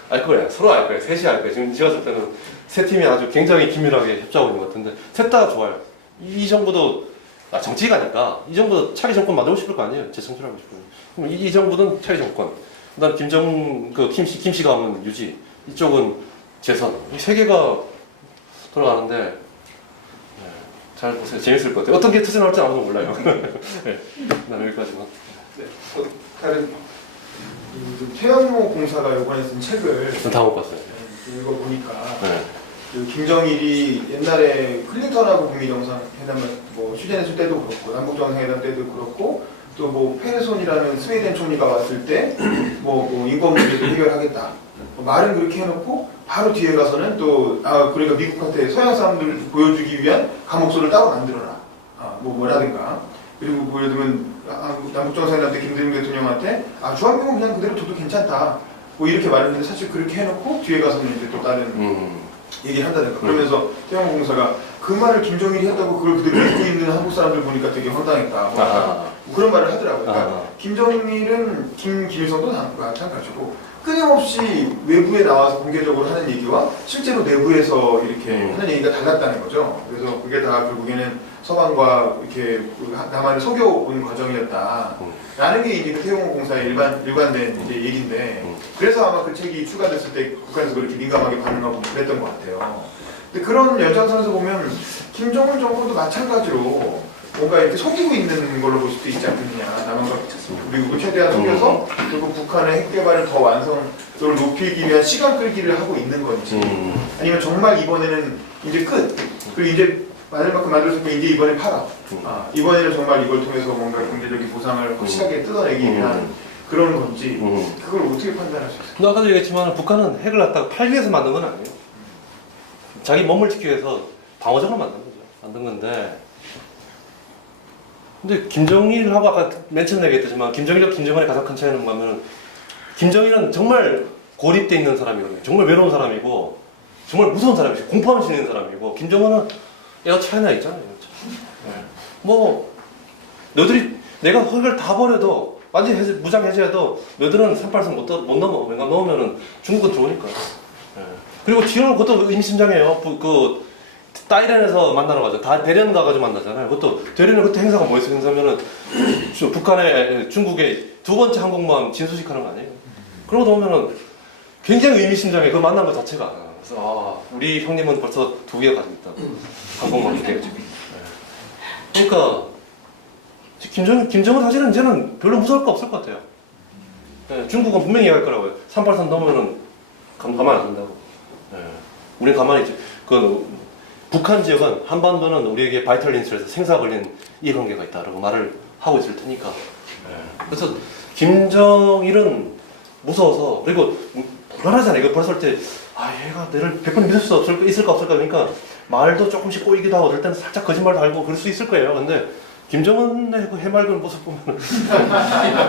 알 거예요. 서로 알 거예요. 셋이 알 거예요. 지금 제가 볼 때는 세 팀이 아주 굉장히 긴밀하게 협조하고 있는 것 같은데 셋 다 좋아요. 이 정부도 정치가니까 이 정부도 차기 정권 만들고 싶을 거 아니에요. 재창출하고 싶어요. 그럼 이 정부는 차기 정권, 그다음 김씨가 오는 유지, 이쪽은 재선. 이 세 개가 돌아가는데 네, 잘 보세요. 재밌을 것 같아요. 어떤 게 터져 나올지 아무도 몰라요. 네, 난 여기까지만. 네. 다른 태영호 공사가 요번에 쓴 책을 다 못 봤어요. 읽어보니까 네. 그 김정일이 옛날에 클린턴하고 북미 정상회담을 뭐 휴전했을 때도 그렇고 남북 정상회담 때도 그렇고 또 뭐 페르손이라는 스웨덴 총리가 왔을 때 뭐 인권 문제도 해결하겠다 말은 그렇게 해놓고 바로 뒤에 가서는 또 그러니까 미국한테 서양 사람들을 보여주기 위한 감옥소를 따로 만들어라 뭐라든가 그리고 예를 들면 남북 정상회담 때 김대중 대통령한테 주한미군 그냥 그대로 둬도 괜찮다 뭐 이렇게 말했는데 사실 그렇게 해놓고 뒤에 가서는 이제 또 다른 얘기를 한다든가 그러면서 태영호 공사가 그 말을 김정일이 했다고 그걸 그대로 믿고 있는 한국 사람들 보니까 되게 황당했다 뭐 그런 말을 하더라고요. 그러니까 김정일은 김일성도 마찬가지고 끊임없이 외부에 나와서 공개적으로 하는 얘기와 실제로 내부에서 이렇게 하는 얘기가 달랐다는 거죠. 그래서 그게 다 결국에는 서방과 이렇게 남한을 속여온 과정이었다라는 게 이제 그 태용호 공사의 일관된 이제 얘기인데 그래서 아마 그 책이 출간됐을 때 북한에서 그렇게 민감하게 반응하고 그랬던 것 같아요. 근데 그런 연장선에서 보면 김정은 정권도 마찬가지로 뭔가 이렇게 속이고 있는 걸로 볼 수도 있지 않겠느냐. 남한과 미국을 최대한 속여서 그리고 북한의 핵 개발을 더 완성도를 높이기 위한 시간 끌기를 하고 있는 건지 아니면 정말 이번에는 이제 끝 그리고 이제 만들 만큼 만들었으니까 이제 이번에 팔아 이번에는 정말 이걸 통해서 뭔가 경제적인 보상을 확실하게 뜯어내기 위한 그런 건지 그걸 어떻게 판단할 수 있을까요? 아까도 얘기했지만 북한은 핵을 갖다가 팔기 위해서 만든 건 아니에요. 자기 몸을 지키기 위해서 방어적으로 만든 거죠. 만든 건데 근데 김정일하고 아까 맨 처음 얘기했지만 김정일과 김정은의 가장 큰 차이는 뭐냐면 김정일은 정말 고립돼 있는 사람이거든요. 정말 외로운 사람이고 정말 무서운 사람이고 공포함을 지니는 사람이고 김정은은 얘가 차이나 있잖아요. 네. 뭐 너희들이 내가 핵을 다 버려도 완전히 무장 해제해도 너희들은 383 못 넘어. 왜냐 넘으면은 중국은 들어오니까. 네. 그리고 지원은 그것도 의미심장해요. 그 타이란에서 만나러 가죠. 다 대련 가가지고 만나잖아요. 그것도 대련은 그때 행사가 뭐였어요? 행사면은 북한의 중국의 두 번째 항공모함 진수식하는 거 아니에요? 그러고 나오면은 굉장히 의미심장해. 그 만난 것 자체가. 그래서 우리 형님은 벌써 2개 가지고 있다. 항공모함 2개. 그러니까 김정은 사실은 이제는 별로 무서울 거 없을 것 같아요. 네, 중국은 분명히 얘기할 거라고요. 383 넘으면은 가만 안 둔다고. 네. 우린 가만히 있지. 북한 지역은 한반도는 우리에게 바이탈 린스에서 생사 걸린 이해관계가 있다라고 말을 하고 있을 테니까. 네. 그래서 김정일은 무서워서 그리고 불안하잖아요. 이거 벌써 때 얘가 내를 100% 믿을 수 있을까 없을까 그러니까 말도 조금씩 꼬이기도 하고 어떨 때는 살짝 거짓말도 알고 그럴 수 있을 거예요. 근데 김정은의 그 해맑은 모습 보면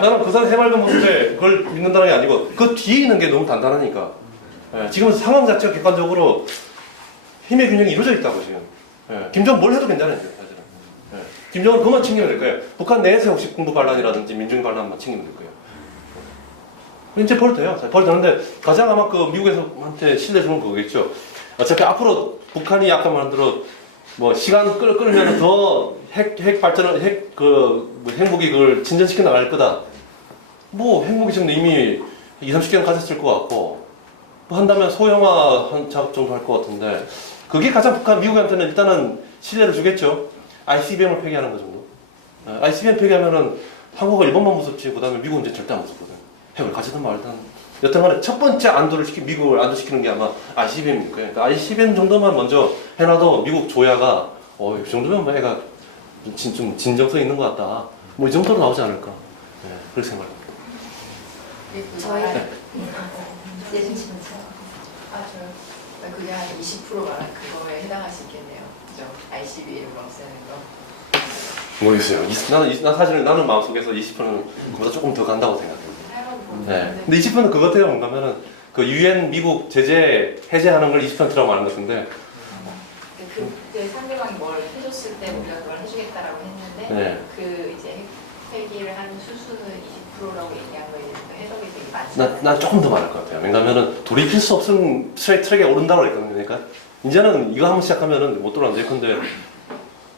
나는 그 사람 해맑은 모습에 그걸 믿는다는 게 아니고 그 뒤에 있는 게 너무 단단하니까. 네. 지금 상황 자체가 객관적으로 힘의 균형이 이루어져 있다고 지금. 예. 김정은 뭘 해도 괜찮아요, 사실은. 예. 김정은 그것만 챙기면 될 거예요. 북한 내에서 혹시 군부 반란이라든지 민중 반란만 챙기면 될 거예요. 이제 벌 돼요. 벌 되는데 가장 아마 그 미국에서한테 신뢰 주는 그거겠죠. 어차피 앞으로 북한이 약간 말대로 뭐 시간 끌면 더 핵 발전을 핵무기 그걸 진전시켜 나갈 거다. 뭐 핵무기 지금 이미 20-30개는 가졌을 것 같고 뭐 한다면 소형화 한 작업 정도 할 것 같은데. 그게 가장 미국한테는 일단은 신뢰를 주겠죠. ICBM을 폐기하는 거 정도. ICBM 폐기하면은 한국과 일본만 무섭지, 그 다음에 미국은 이제 절대 안 무섭거든. 핵을 가지든 말든. 여튼간에 첫 번째 미국을 안도시키는 게 아마 ICBM일 거예요. 그러니까 ICBM 정도만 먼저 해놔도 미국 조야가, 이 정도면 뭐 애가 좀 진정성 있는 것 같다. 뭐 이 정도로 나오지 않을까. 네, 그렇게 생각합니다. 저희 예진 씨는 저요. 그게 한 20%가 그거에 해당하시겠네요. 그죠? ICBM을 없애는 거. 모르겠어요. 나는 사실 나는 마음속에서 20%는 그보다 조금 더 간다고 생각해요. 네. 근데 20%는 그것 때문에 뭔가면은 그 유엔 미국 제재 해제하는 걸 20%라고 말하는 것 같은데. 그때 상대방이 뭘 해줬을 때 우리가 그걸 해주겠다라고 했는데 네. 그 이제 회기를 하는 수수는 20%라고 얘기한 거에 대해서 해석이 되게 많죠. 난 조금 더 많을 것 같아요. 왜냐면은 돌이킬 수 없은 트랙에 오른다고 했거든요. 그러니까 이제는 이거 한번 시작하면은 못 돌아오는데 근데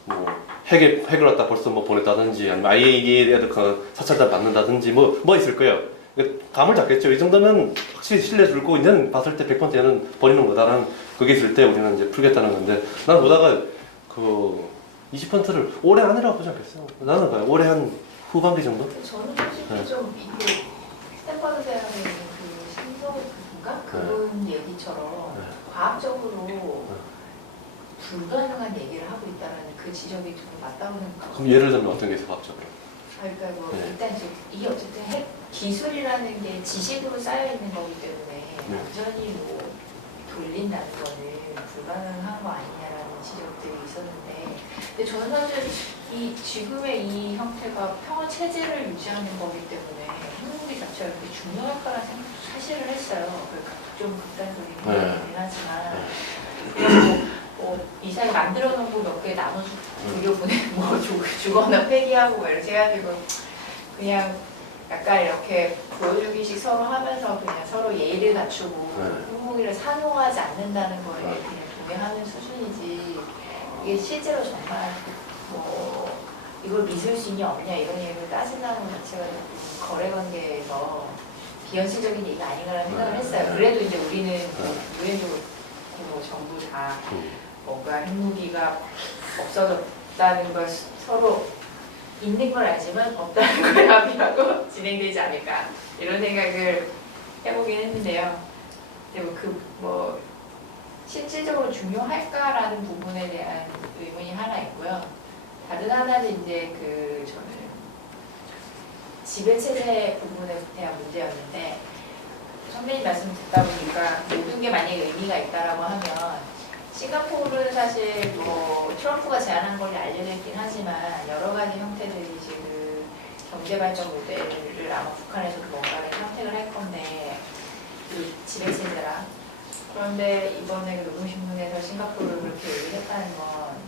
뭐 핵을 갖다 벌써 뭐 보냈다든지 아니면 IAEA 그 사찰단 받는다든지 뭐 있을 거예요. 그러니까 감을 잡겠죠. 이 정도면 확실히 신뢰 줄고 이제는 봤을 때 100%는 버리는 거다라는 그게 있을 때 우리는 이제 풀겠다는 건데 난 보다가 그 20%를 올해 안이라고 보지 않겠어요. 나는 봐요. 올해 한 후반기 정도? 저는 솔직히 네. 좀 이게 스탠퍼드 대학에 있는 그 신성 그분가 그분 얘기처럼 네. 과학적으로 불가능한 얘기를 하고 있다는 그 지적이 좀 맞다고 생각합니다. 그럼 예를 들면 어떤 게 있어 과학적으로? 그러니까 뭐 네. 일단 이게 어쨌든 핵 기술이라는 게 지식으로 쌓여 있는 거기 때문에 네. 완전히 뭐 돌린다는 거는 불가능한 거 아니냐라는 지적들이 있었는데, 근데 저는 사실 이 지금의 이 형태가 평화 체제를 유지하는 거기 때문에 핵무기 자체가 이렇게 중요할 거라는 생각도 사실을 했어요. 좀 극단적인 생각이긴 하지만 그리고 뭐 미사일 만들어 놓은 거 몇 개 나눠서 돌려보내 뭐 주거나 폐기하고 뭐 이렇게 해가지고 그냥 약간 이렇게 보여주기식 서로 하면서 그냥 서로 예의를 갖추고 핵무기를 산호하지 않는다는 거에 그냥 동의하는 수준이지, 이게 실제로 정말 뭐 이걸 믿을 수 있냐 없냐 이런 얘기를 따진다는 것 자체가 거래 관계에서 비현실적인 얘기가 아닌가라는 생각을 했어요. 그래도 이제 우리는 유엔도 뭐 정부 다 뭔가 핵무기가 없어졌다는 걸 서로 있는 걸 알지만 없다는 걸 합의하고 진행되지 않을까 이런 생각을 해보긴 했는데요. 근데 뭐 실질적으로 중요할까라는 부분에 대한 의문이 하나 있고요. 다른 하나는 이제 저는 지배체제 부분에 대한 문제였는데, 선배님 말씀 듣다 보니까 모든 게 만약에 의미가 있다라고 하면 싱가포르는 사실 뭐 트럼프가 제안한 걸로 알려져 있긴 하지만 여러 가지 형태들이 지금 경제발전 모델을 아마 북한에서도 뭔가를 선택을 할 건데 그 지배체제라. 그런데 이번에 그 노동신문에서 싱가포르를 그렇게 얘기했다는 건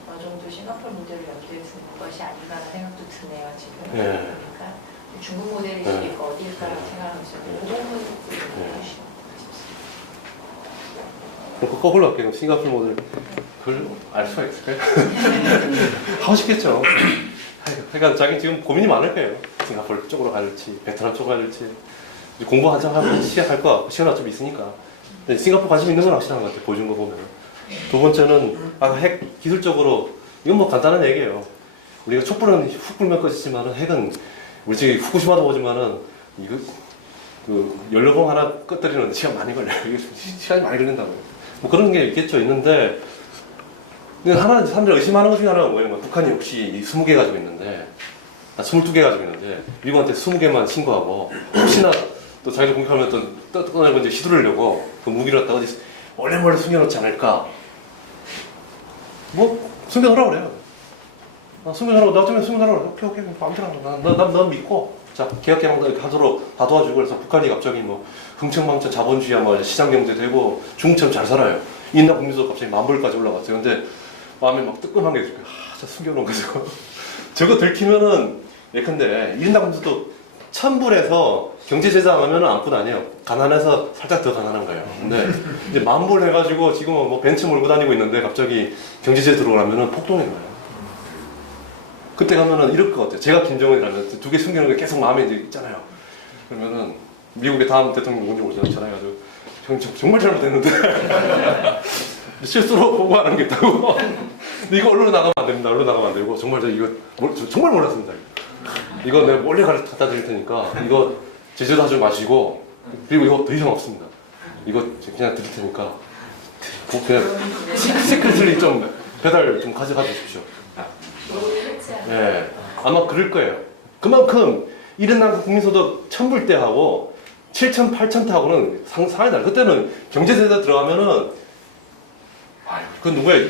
어느 정도 싱가포르 모델을 염두에 두는 것이 아닌가라는 생각도 드네요 지금. 네. 그러니까 중국 모델이 어디일까라고 생각하고 있어요. 그 부분을 보여주시면. 그럼 거꾸로 할게요. 싱가포르 모델 그걸 알 수가 있을까요? 하고 싶겠죠. 그러니까 자기 지금 고민이 많을 거예요. 싱가포르 쪽으로 갈지, 베트남 쪽으로 갈지. 이제 공부 한창 하고 시작할 거 같고 시간이 좀 있으니까. 근데 싱가포르 관심 있는 건 확실한 것 같아요. 보여준 거 보면. 두 번째는 핵 기술적으로 이건 뭐 간단한 얘기예요. 우리가 촛불은 훅 불면 꺼지지만은 핵은 우리 집에 후쿠시마도 보지만은 이거 그 연료봉 하나 꺼뜨리는데 시간 많이 걸려요. 이게 시간이 많이 걸린다고요. 뭐 그런 게 있겠죠. 있는데 근데 하나는 사람들이 의심하는 것 중에 하나가 뭐예요? 북한이 혹시 20개 가지고 있는데 22개 가지고 있는데 미국한테 20개만 신고하고 혹시나 또 자기들 공격하면 또 떠내고 이제 휘두르려고 그 무기를 갖다가 어디 몰래 숨겨놓지 않을까? 뭐 숨겨놓으라고 그래요. 숨겨놓으라고 나중에 숨겨놓으라고 오케이 아무튼 난 믿고 자 계약 개방 이렇게 하도록 다 도와주고 그래서 북한이 갑자기 뭐 흥청망청 자본주의야 뭐 시장 경제 되고 중국처럼 잘 살아요. 인나 국민소 갑자기 10,000불까지 올라갔어요. 근데 마음에 막 뜨끔한 게 있어요. 저 숨겨놓은 거죠. 저거 들키면은 예컨대 1인당 국민소도 1,000불에서 경제 제재 안 하면은 아무것도 아니에요. 가난해서 살짝 더 가난한 거예요. 근데 이제 10,000불 해가지고 지금은 뭐 벤츠 몰고 다니고 있는데 갑자기 경제 제재 들어오려면은 폭동인 거예요. 그때 가면은 이럴 것 같아요. 제가 김정은이라면 2개 숨기는 게 계속 마음에 이제 있잖아요. 그러면은 미국의 다음 대통령 누군지 모르잖아요. 전화해가지고 형 정말 잘못했는데 실수로 보고하는 게 있다고. 근데 이거 언론에 나가면 안 됩니다. 언론 나가면 안 되고 정말 저 이거 정말 몰랐습니다. 이거 내가 몰래 갖다 드릴 테니까 이거 제재도 하지 마시고 그리고 이거 더 이상 없습니다. 이거 그냥 드릴 테니까 그냥 시크릿리 좀 배달 좀 가져가 주십시오. 네, 아마 그럴 거예요. 그만큼 1인당 국민소득 1,000불 대하고 7,000, 8,000대하고는 상황이 달라요. 그때는 경제제재 들어가면은 그 누구야?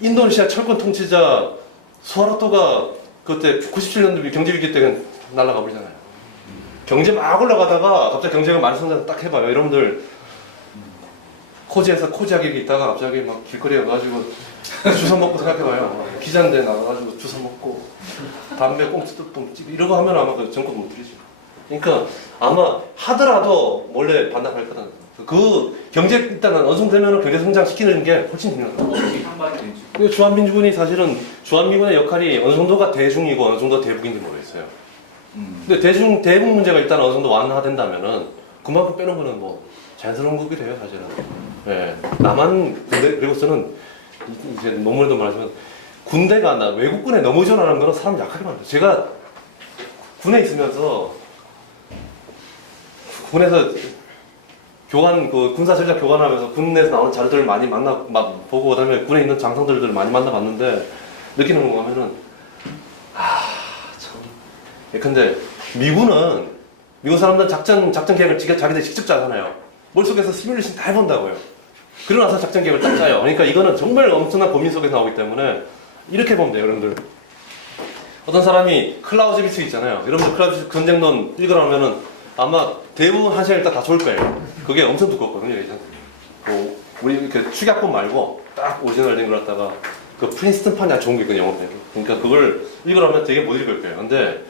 인도네시아 철권 통치자 수하르토가 그때 97년도 경제위기 때 그냥 날아가 버리잖아요. 경제 막 올라가다가 갑자기 경제가 많이 성장해서 딱 해봐요. 여러분들 코지에서 코지하게 있다가 갑자기 막 길거리에 가가지고 주워 먹고 생각해봐요. 기자인데 나가가지고 주워 먹고 담배 꽁치 뜯고 이러고 하면 아마 그 정권 못 들이죠. 그러니까 아마 하더라도 원래 반납할 거다. 그 경제 일단은 어느 정도 되면 경제 성장시키는 게 훨씬 중요하다. 상반이 되죠. 근데 주한민주군이 사실은 주한미군의 역할이 어느 정도가 대중이고 어느 정도가 대북인지 모르겠어요. 근데 대북 문제가 일단 어느 정도 완화된다면은 그만큼 빼는 거는 뭐 자연스러운 거게 돼요, 사실은. 예. 남한 군대, 그리고서는 이제 논문에도 말하지만 군대가 외국군에 너무 의존하는 거는 사람 약하게 만들어요. 제가 군에 있으면서 군에서 군사 전략 교관하면서 군내에서 나오는 자료들을 많이 보고 그다음에 군에 있는 장성들을 많이 만나봤는데 느끼는 거 보면은 참. 근데 미군 사람들은 작전 계획을 자기들 직접 짜잖아요. 머릿속에서 시뮬레이션 다 해본다고요. 그러고 나서 작전 계획을 딱 짜요. 그러니까 이거는 정말 엄청난 고민 속에서 나오기 때문에 이렇게 보면 돼요, 여러분들. 어떤 사람이 클라우제비츠 있잖아요. 여러분들 클라우제비츠 전쟁론 읽으라면은 아마 대부분 한 시간에 다 좋을 거예요. 그게 엄청 두껍거든요. 우리 그 축약본 말고 딱 오리지널 된 걸 갖다가 그 프린스턴판이 아주 좋은 게 있거든요, 영어로. 그러니까 그걸 읽으라면 되게 못 읽을 거예요. 근데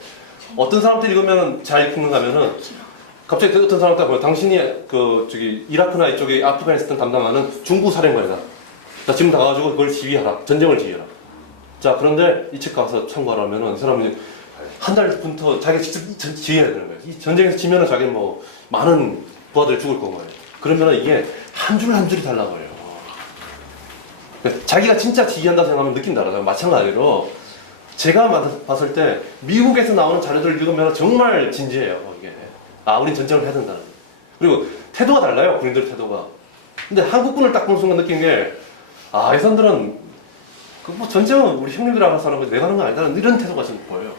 어떤 사람들이 읽으면 잘 읽는가 하면은 갑자기 어떤 사람 딱 보면 당신이 이라크나 이쪽에 아프가니스탄 담당하는 중부 사령관이다. 자, 지금 나가가지고 그걸 지휘하라. 전쟁을 지휘해라. 자, 그런데 이 책 가서 참고하라면은 이 사람이 한 달부터 자기가 직접 지휘해야 되는 거예요. 이 전쟁에서 지면은 자기는 뭐 많은 부하들이 죽을 거예요. 그러면은 이게 한 줄 한 줄이 달라버려요. 자기가 진짜 지휘한다 생각하면 느낌 다르잖아요. 마찬가지로 제가 봤을 때 미국에서 나오는 자료들을 읽으면 정말 진지해요. 이게 우린 전쟁을 해야 된다는. 그리고 태도가 달라요. 군인들 태도가. 근데 한국군을 딱 보는 순간 느낀 게 이 사람들은 전쟁은 우리 형님들 알아서 하는 거지 내가 하는 건 아니다. 이런 태도가 좀 보여요.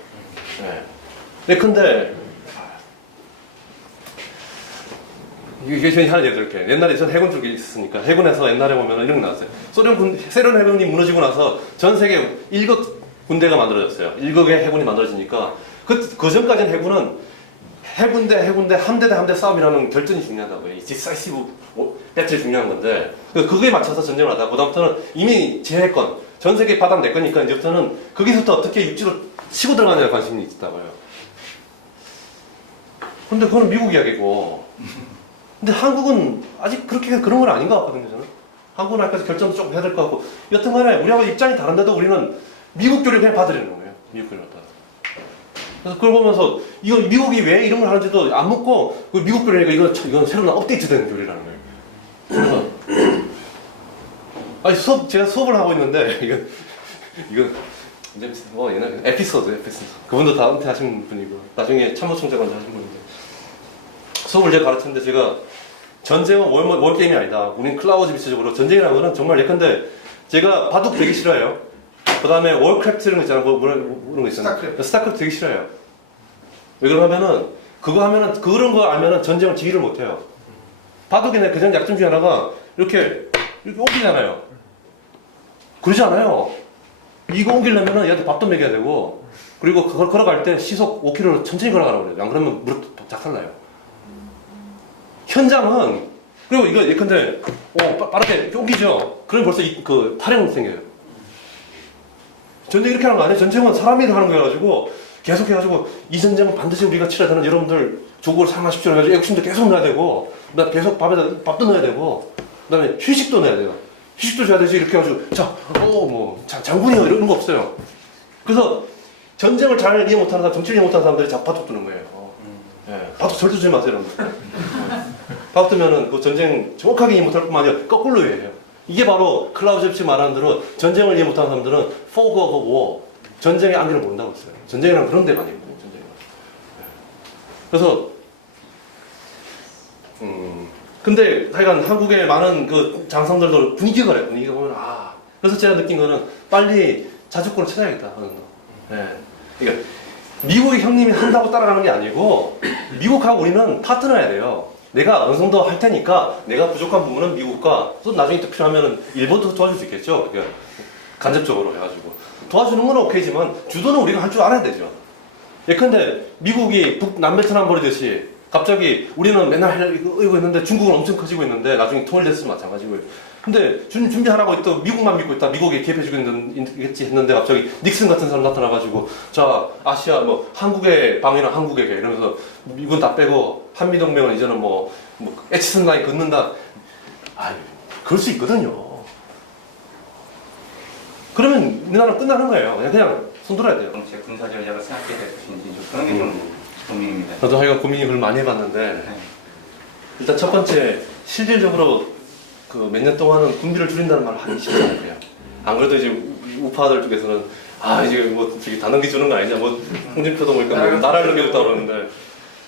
네. 근데 이게 저희 하나 예를 들게. 옛날에 전 해군 쪽에 있었으니까 해군에서 옛날에 보면 이런 게 나왔어요. 세련 해군이 무너지고 나서 전 세계 1급 군대가 만들어졌어요. 1급의 해군이 만들어지니까 그 전까지는 해군은 해군대 함대 대 함대 싸움이라는 결전이 중요하다고요. 이 디사이시브 배틀이 중요한 건데 그거에 맞춰서 전쟁을 하다가 그다음부터는 이미 제해권 전 세계 바닥 내 거니까 이제부터는 거기서부터 어떻게 육지로 치고 들어가느냐 관심이 있다고요. 근데 그건 미국 이야기고 근데 한국은 아직 그런 건 아닌 것 같거든요. 저는 한국은 아직까지 결정도 조금 해야 될 것 같고 여튼간에 우리하고 입장이 다른데도 우리는 미국 교리를 그냥 받으려는 거예요. 미국 교리를 갖다가. 그래서 그걸 보면서 이거 미국이 왜 이런 걸 하는지도 안 묻고 미국 교리니까 이건 새로 업데이트된 교리라는 거예요. 그래서 제가 수업을 하고 있는데 이거 이제 옛날 에피소드 그분도 다 은퇴하신 분이고 나중에 참모총장관도 하신 분인데 수업을 제가 가르치는데 제가 전쟁은 월 게임이 아니다. 우린 클라우즈비스적으로 전쟁이라는 거는 정말 예컨대 제가 바둑 되게 싫어해요. 그 다음에 월크래프트 이런 거 있잖아요. 그런 거 있잖아요. 스타크래프트 되게 싫어해요. 왜 그러냐면은 그런 거 알면은 전쟁을 지휘를 못 해요. 바둑에는 그전 약점 중에 하나가 이렇게 옮기잖아요. 그러지 않아요. 이거 옮기려면은 얘한테 밥도 먹여야 되고 그리고 그걸 걸어갈 때 시속 5km로 천천히 걸어가라고 그래요. 안 그러면 무릎 작살나요. 현장은 그리고 이거 예컨대 빠르게 옮기죠. 그러면 벌써 그 탈행 생겨요. 전쟁 이렇게 하는 거 아니에요? 전쟁은 사람이 하는 거여가지고 계속 해가지고 이 전쟁은 반드시 우리가 치러야 되는 여러분들 조국을 사랑하십시오 해가지고 애국심도 계속 넣어야 되고 그다음에 계속 밥에다 밥도 넣어야 되고 그다음에 휴식도 넣어야 돼요. 휴식도 줘야 되지 이렇게 해가지고 장군이요 이런 거 없어요. 그래서 전쟁을 잘 이해 못하는 사람, 정치를 이해 못하는 사람들이 자꾸 바둑 두는 거예요. 바둑 절대 두지 마세요 여러분들. 바둑 두면은 그 전쟁 정확하게 이해 못할 뿐만 아니라 거꾸로 이해해요. 이게 바로 클라우제비치 말하는 대로 전쟁을 이해 못하는 사람들은 fog of war, 전쟁의 안개를 모른다고 했어요. 전쟁이란 그런 데가 아니거든요. 그래서 근데 하여간 한국의 많은 그 장성들도 분위기가 그래. 분위기가 보면 그래서 제가 느낀 거는 빨리 자주권을 찾아야겠다 하는 거. 그러니까 미국의 형님이 한다고 따라가는 게 아니고 미국하고 우리는 파트너야 돼요. 내가 어느 정도 할 테니까 내가 부족한 부분은 미국과 또 나중에 또 필요하면 일본도 도와줄 수 있겠죠. 그러니까 간접적으로 해가지고 도와주는 건 오케이지만 주도는 우리가 할 줄 알아야 되죠. 예컨대 미국이 북남베트남 버리듯이 갑자기 우리는 맨날 이거 있는데 중국은 엄청 커지고 있는데 나중에 통일됐으면 마찬가지고요. 근데 준비하라고 또 미국만 믿고 있다. 미국이 개입해주고 있겠지 했는데 갑자기 닉슨 같은 사람 나타나가지고 자 아시아 뭐 한국의 방위는 한국에게 이러면서 미군 다 빼고 한미동맹은 이제는 뭐 에치슨 라인 긋는다. 아, 그럴 수 있거든요. 그러면 우리나라 끝나는 거예요. 그냥 손들어야 돼요. 정책 군사 전략을 생각해 될 것인지 좀 그런 게 좀 고민입니다. 저도 하여간 고민이 그걸 많이 해봤는데 네. 일단 첫 번째 실질적으로 그 몇 년 동안은 군비를 줄인다는 말을 하기 쉽지 않아요. 안 그래도 이제 우파들 쪽에서는 아 이제 뭐 저기 다 넘겨주는 거 아니냐 뭐 홍준표도 보니까 뭐 나라를 넘겨줬다 그러는데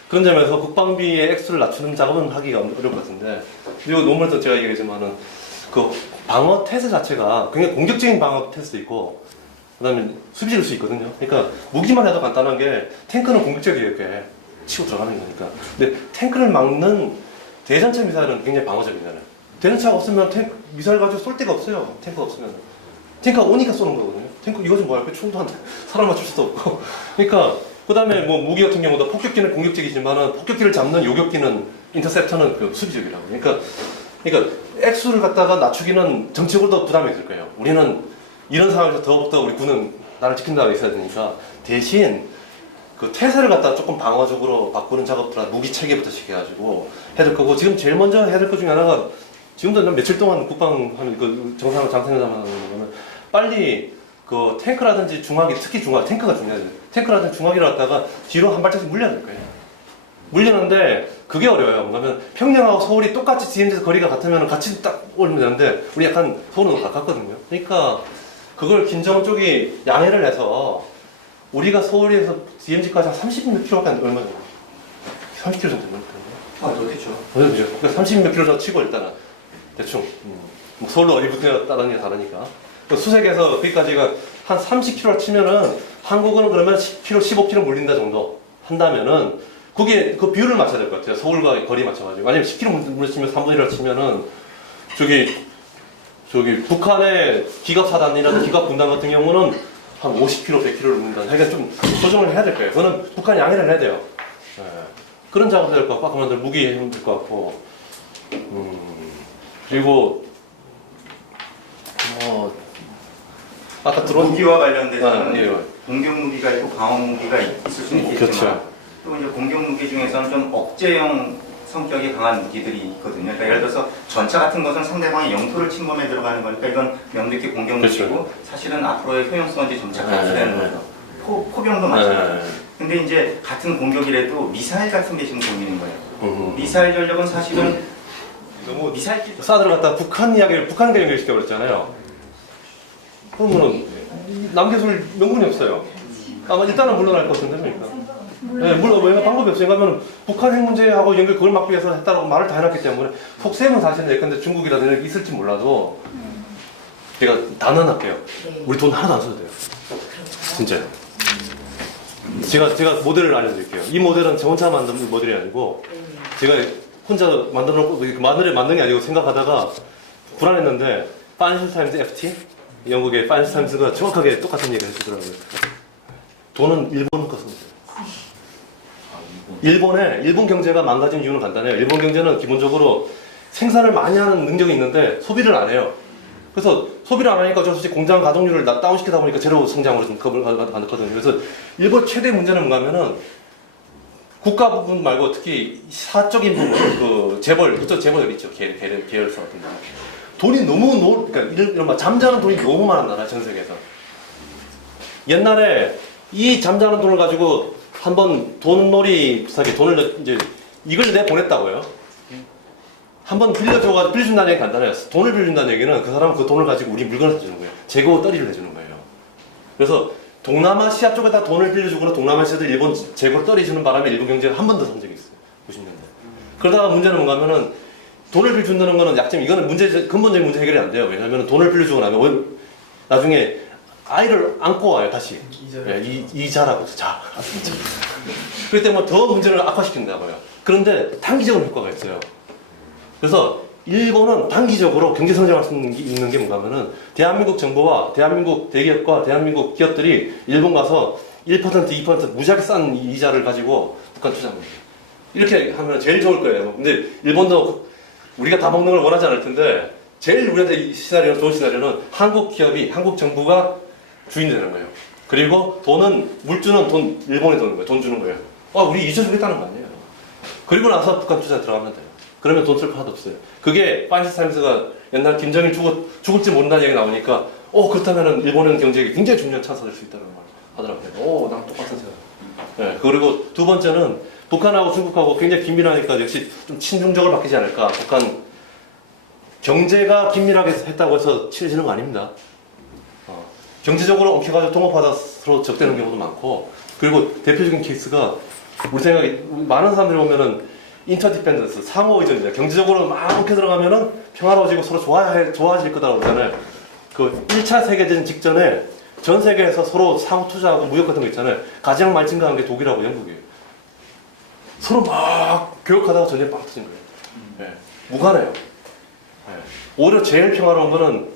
그런 점에서 국방비의 액수를 낮추는 작업은 하기가 어려울 것 같은데 그리고 논문에서 제가 얘기했지만은 그 방어 태세 자체가 굉장히 공격적인 방어 태세도 있고 그다음에 수비적일 수 있거든요. 그러니까 무기만 해도 간단한 게 탱크는 공격적이에요. 이렇게 치고 들어가는 거니까. 근데 탱크를 막는 대전차 미사일은 굉장히 방어적이잖아요. 대전차가 없으면 미사일 가지고 쏠 데가 없어요. 탱크가 없으면. 탱크가 오니까 쏘는 거거든요. 탱크 이거 좀 뭐야? 총도 한 사람 맞출 수도 없고. 그러니까 그다음에 뭐 무기 같은 경우도 폭격기는 공격적이지만은 폭격기를 잡는 요격기는 인터셉터는 그 수비적이라고. 그러니까 액수를 갖다가 낮추기는 정치적으로도 부담이 될 거예요. 우리는 이런 상황에서 더욱더 우리 군은 나를 지킨다고 있어야 되니까 대신 그 태세를 갖다 조금 방어적으로 바꾸는 작업들, 무기 체계부터 시켜가지고 해야 될 거고 지금 제일 먼저 해야 될 것 중에 하나가 지금도 며칠 동안 국방하면 그 정상 장생회담 하는 거는 빨리 그 탱크라든지 중화기 특히 탱크가 중요하죠. 탱크라든지 중화기를 갖다가 뒤로 한 발짝씩 물려야 될 거예요. 물리는데 그게 어려워요. 뭐냐면 평양하고 서울이 똑같이 DMZ에서 거리가 같으면 같이 딱 올리면 되는데 우리 약간 서울은 가깝거든요. 그러니까 그걸 김정은 쪽이 양해를 해서 우리가 서울에서 DMZ까지 한 30몇 킬로밖에 안 얼마 정도? 30킬로 정도 되는 거예요. 그렇겠죠. 그죠? 그러니까 30몇 킬로 정도 치고 일단은 대충 뭐 서울로 어디 붙느냐라는 게 다르니까 수색에서 거기까지가 한 30킬로 치면은 한국은 그러면 10킬로, 15킬로 물린다 정도 한다면은 그게 그 비율을 맞춰야 될 것 같아요. 서울과 거리 맞춰가지고 아니면 10킬로 물리치면 3분의 1을 치면은 저기 북한의 기갑 사단이라든 기갑 분단 같은 경우는 한 50km, 100km를 묻는다. 그러니까 좀 조정을 해야 될 거예요. 그거는 북한이 양해를 해야 돼요. 예. 그런 작업을 해야 될 것 같고, 아까 말한 무기 해야 될 것 같고, 그리고 아까 들어온 무기와 관련돼서는 예. 공격 무기가 있고 방어 무기가 있을 수는 있겠지만 그렇죠. 또 이제 공격 무기 중에서는 좀 억제형 성격이 강한 무기들이 있거든요. 그러니까 예를 들어서 전차 같은 것은 상대방의 영토를 침범해 들어가는 거니까 이건 명백히 공격 무기고 그렇죠. 사실은 앞으로의 효용성은 이제 점차 감소되는 네. 거죠. 포병도 마찬가지예요. 근데 이제 같은 공격이라도 미사일 같은 게 지금 고민인 거예요. 미사일 전력은 사실은 너무 미사일 사드를 갖다 북한 이야기를 북한과 연결시켜 버렸잖아요. 그러면은 남겨줄 명분이 없어요. 아마 일단은 물러날 것 같은데 그러니까. 네, 물론 왜 방법이 없으니까 하면 북한 핵 문제하고 연결 그걸 막기 위해서 했다라고 말을 다 해놨기 때문에 속셈은 사실은 예컨대 중국이라든지 이렇게 있을지 몰라도 제가 단언할게요. 네. 우리 돈 하나도 안 써도 돼요. 진짜요. 제가 모델을 알려드릴게요. 이 모델은 저 혼자 만든 모델이 아니고 제가 혼자 만들어 놓고 만든 게 아니고 생각하다가 불안했는데 파이낸셜 타임즈 FT 영국의 파이낸셜 타임즈가 정확하게 똑같은 얘기를 해주더라고요. 돈은 일본 거 쓰면 돼요. 일본 경제가 망가진 이유는 간단해요. 일본 경제는 기본적으로 생산을 많이 하는 능력이 있는데 소비를 안 해요. 그래서 소비를 안 하니까 저 솔직히 공장 가동률을 다운시키다 보니까 제로 성장으로 좀 겁을 받거든요. 그래서 일본 최대 문제는 뭔가면은 국가 부분 말고 특히 사적인 부분, 그 재벌, 그쪽 재벌 있죠. 계열사 같은 거. 돈이 너무 그러니까 이런 잠자는 돈이 너무 많은 나라 전 세계에서. 옛날에 이 잠자는 돈을 가지고 한번 돈놀이 비슷하게 돈을 이제 이걸 내 보냈다고요. 한번 빌려준다는 얘기 간단해요. 돈을 빌려준다는 얘기는 그 사람은 그 돈을 가지고 우리 물건을 사주는 거예요. 재고 떨이를 해주는 거예요. 그래서 동남아시아 쪽에다 돈을 빌려주거나 동남아시아들 일본 재고를 떨이 주는 바람에 일본 경제가 한 번 더 산 적이 있어요. 90년대. 그러다가 문제는 뭔가 하면은 돈을 빌려준다는 거는 약점, 이거는 근본적인 문제 해결이 안 돼요. 왜냐하면 돈을 빌려주고 나면 나중에 아이를 안고 와요, 다시. 이자라고, 자. 그렇기 때문에 더 문제를 악화시킨다고요. 그런데 단기적으로 효과가 있어요. 그래서 일본은 단기적으로 경제 성장할 수 있는 게 뭔가 하면은 대한민국 정부와 대한민국 대기업과 대한민국 기업들이 일본 가서 1%, 2% 무지하게 싼 이자를 가지고 북한 투자합니다. 이렇게 하면 제일 좋을 거예요. 근데 일본도 우리가 다 먹는 걸 원하지 않을 텐데 제일 우리한테 시나리오, 좋은 시나리오는 한국 기업이, 한국 정부가 주인이 되는 거예요. 그리고 돈은, 물주는 돈, 일본에 도는 거예요. 돈 주는 거예요. 우리 이자 주겠다는 거 아니에요. 그리고 나서 북한 투자 들어가면 돼요. 그러면 돈 쓸 거 하나도 없어요. 그게 파이낸스 타임스가 옛날 김정일 죽을지 모른다는 얘기 나오니까 그렇다면 일본은 경제에 굉장히 중요한 찬스가 될 수 있다는 말 하더라고요. 나랑 똑같은 생각. 네, 그리고 두 번째는 북한하고 중국하고 굉장히 긴밀하니까 역시 좀 친중적으로 바뀌지 않을까. 북한 경제가 긴밀하게 했다고 해서 친해지는 거 아닙니다. 경제적으로 엉켜가지고 통합하다 서로 적대는 경우도 많고, 그리고 대표적인 케이스가 우리 생각에 많은 사람들이 보면은 인터디펜던스, 상호 의존이죠. 경제적으로 막 엉켜 들어가면은 평화로워지고 서로 좋아질 거다라고 그러잖아요. 그 1차 세계대전 직전에 전 세계에서 서로 상호 투자하고 무역 같은 거 있잖아요. 가장 많이 증가한 게 독일하고 영국이에요. 서로 막 교역하다가 전쟁 빵 터진 거예요. 네. 무관해요. 네. 오히려 제일 평화로운 거는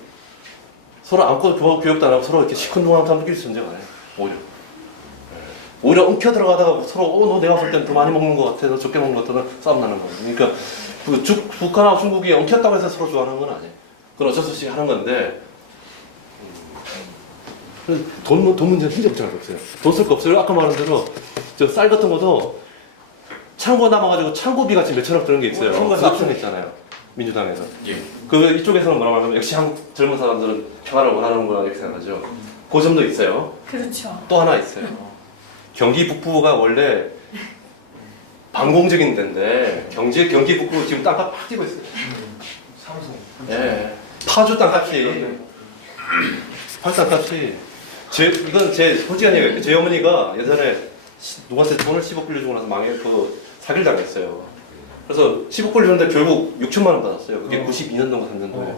서로 안고 교역도 안 하고 서로 이렇게 시큰둥한함끼리 전쟁 안 해요. 오히려. 오히려 엉켜 들어가다가 서로 너 내가 볼 땐 더 많이 먹는 것 같아, 너 적게 먹는 것 같아, 싸움 나는 거예요. 그러니까 북한하고 중국이 엉켰다고 해서 서로 좋아하는 건 아니에요. 그건 어쩔 수 없이 하는 건데 돈 문제는 진짜 걱정할 거 없어요. 돈 쓸 거 없어요. 아까 말한 대로 저 쌀 같은 것도 창고 남아가지고 창고비가 지금 몇천억 드는 게 있어요. 그거 합성했잖아요. 민주당에서. 그 이쪽에서는 뭐라고 하면 역시 한국 젊은 사람들은 평화를 원하는구나 이렇게 생각하죠. 그 점도 있어요. 그렇죠. 또 하나 있어요. 경기 북부가 원래 반공적인 데인데 경기 북부 지금 땅값 팍 뛰고 있어요. 삼성. 예. 파주 땅값이 이건 제 솔직한 얘기예요. 제 어머니가 예전에 누구한테 돈을 10억 빌려주고 나서 사기를 당했어요. 그래서 10억 빌려줬는데 결국 6천만 원 받았어요. 그게 92년도인가 3년도에.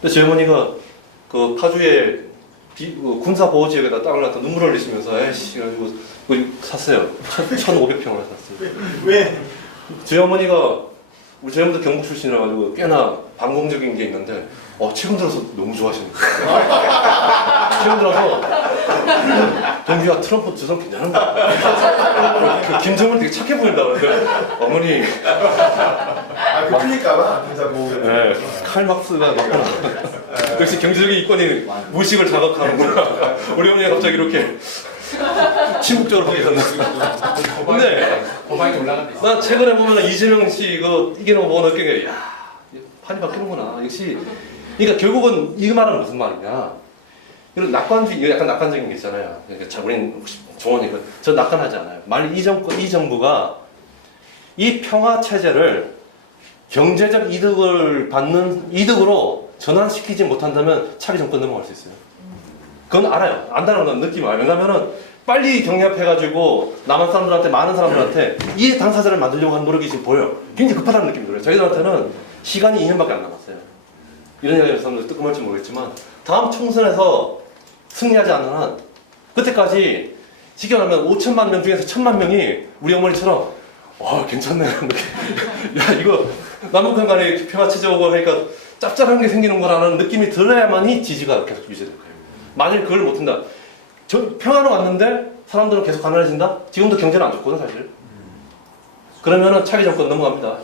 근데 제 어머니가 그 파주에 군사 보호 지역에다 땅을 갖다 눈물을 흘리시면서 에이씨 가지고 샀어요. 1,500평을 샀어요. 왜? 제 어머니가 우리 제 어머니도 경북 출신이라 가지고 꽤나 반공적인 게 있는데 최근 들어서 너무 좋아하시는 거예요. 최근 들어서 동규야 트럼프 주선 괜찮은 거 같아. 김정은 되게 착해 보인다 그러는데 어머니 그 풀릴까봐 군사보호. 네, 칼막스가 맞구나. 역시 경제적인 이권이 무식을 자극하는구나. 우리 어머니가 갑자기 이렇게 친국적으로 보게 됐는데. 근데 난 최근에 보면 이재명 씨 이기는 거 보고 느낀 게 판이 바뀌는구나. 역시 그러니까 결국은 이 말은 무슨 말이냐. 이런 낙관주의, 약간 낙관적인 게 있잖아요. 그러니까 우리는 혹시 종원이 저 낙관하지 않아요. 만약 이 정부가 이 평화 체제를 경제적 이득을 받는 이득으로 전환시키지 못한다면 차기 정권 넘어갈 수 있어요. 그건 알아요. 안다는 건 느낌이 와요. 왜냐면은 빨리 경합해가지고 남한 사람들한테, 많은 사람들한테 이 당사자를 만들려고 하는 노력이 지금 보여요. 굉장히 급하다는 느낌이 들어요. 저희들한테는 시간이 2년밖에 안 남았어요. 이런 얘기를 사람들 뜨끔할지 모르겠지만 다음 총선에서 승리하지 않는 한 그때까지 지켜나면 5천만 명 중에서 1,000만 명이 우리 어머니처럼 괜찮네. 야 이거 남북한 간에 평화체제 오고 하니까 짭짤한 게 생기는 거라는 느낌이 들어야만이 지지가 계속 유지될 거예요. 만일 그걸 못한다. 평화는 왔는데 사람들은 계속 가난해진다? 지금도 경제는 안 좋거든 사실. 그러면은 차기 정권 넘어갑니다.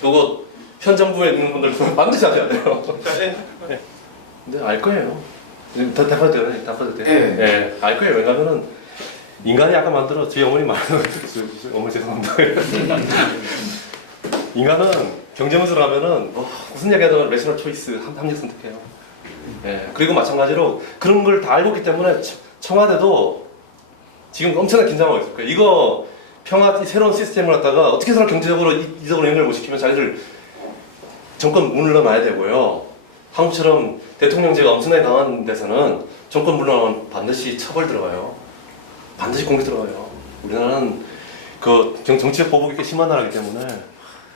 그거 현 정부에 있는 분들은 반드시 하셔야 돼요. 네. 근데 알 거예요. 답해도 돼요? 답해도 돼요? 네. 알 거예요. 왜냐면은 인간이 아까 만들어 제 어머니 말하는 어머니 죄송합니다. 인간은 경제문서를 하면은 무슨 얘기하든 레셔널 초이스 합리적 선택해요. 그리고 마찬가지로 그런 걸 다 알고 있기 때문에 청와대도 지금 엄청나게 긴장하고 있을 거예요. 이거 새로운 시스템을 갖다가 어떻게 해서 경제적으로 이득으로 연결 못 시키면 자기들 정권 물러나야 되고요. 한국처럼 대통령제가 엄청나게 강한 데서는 정권 물러나면 반드시 처벌 들어가요. 반드시 공개 들어가요. 우리나라는 그 정치적 보복이 꽤 심한 나라이기 때문에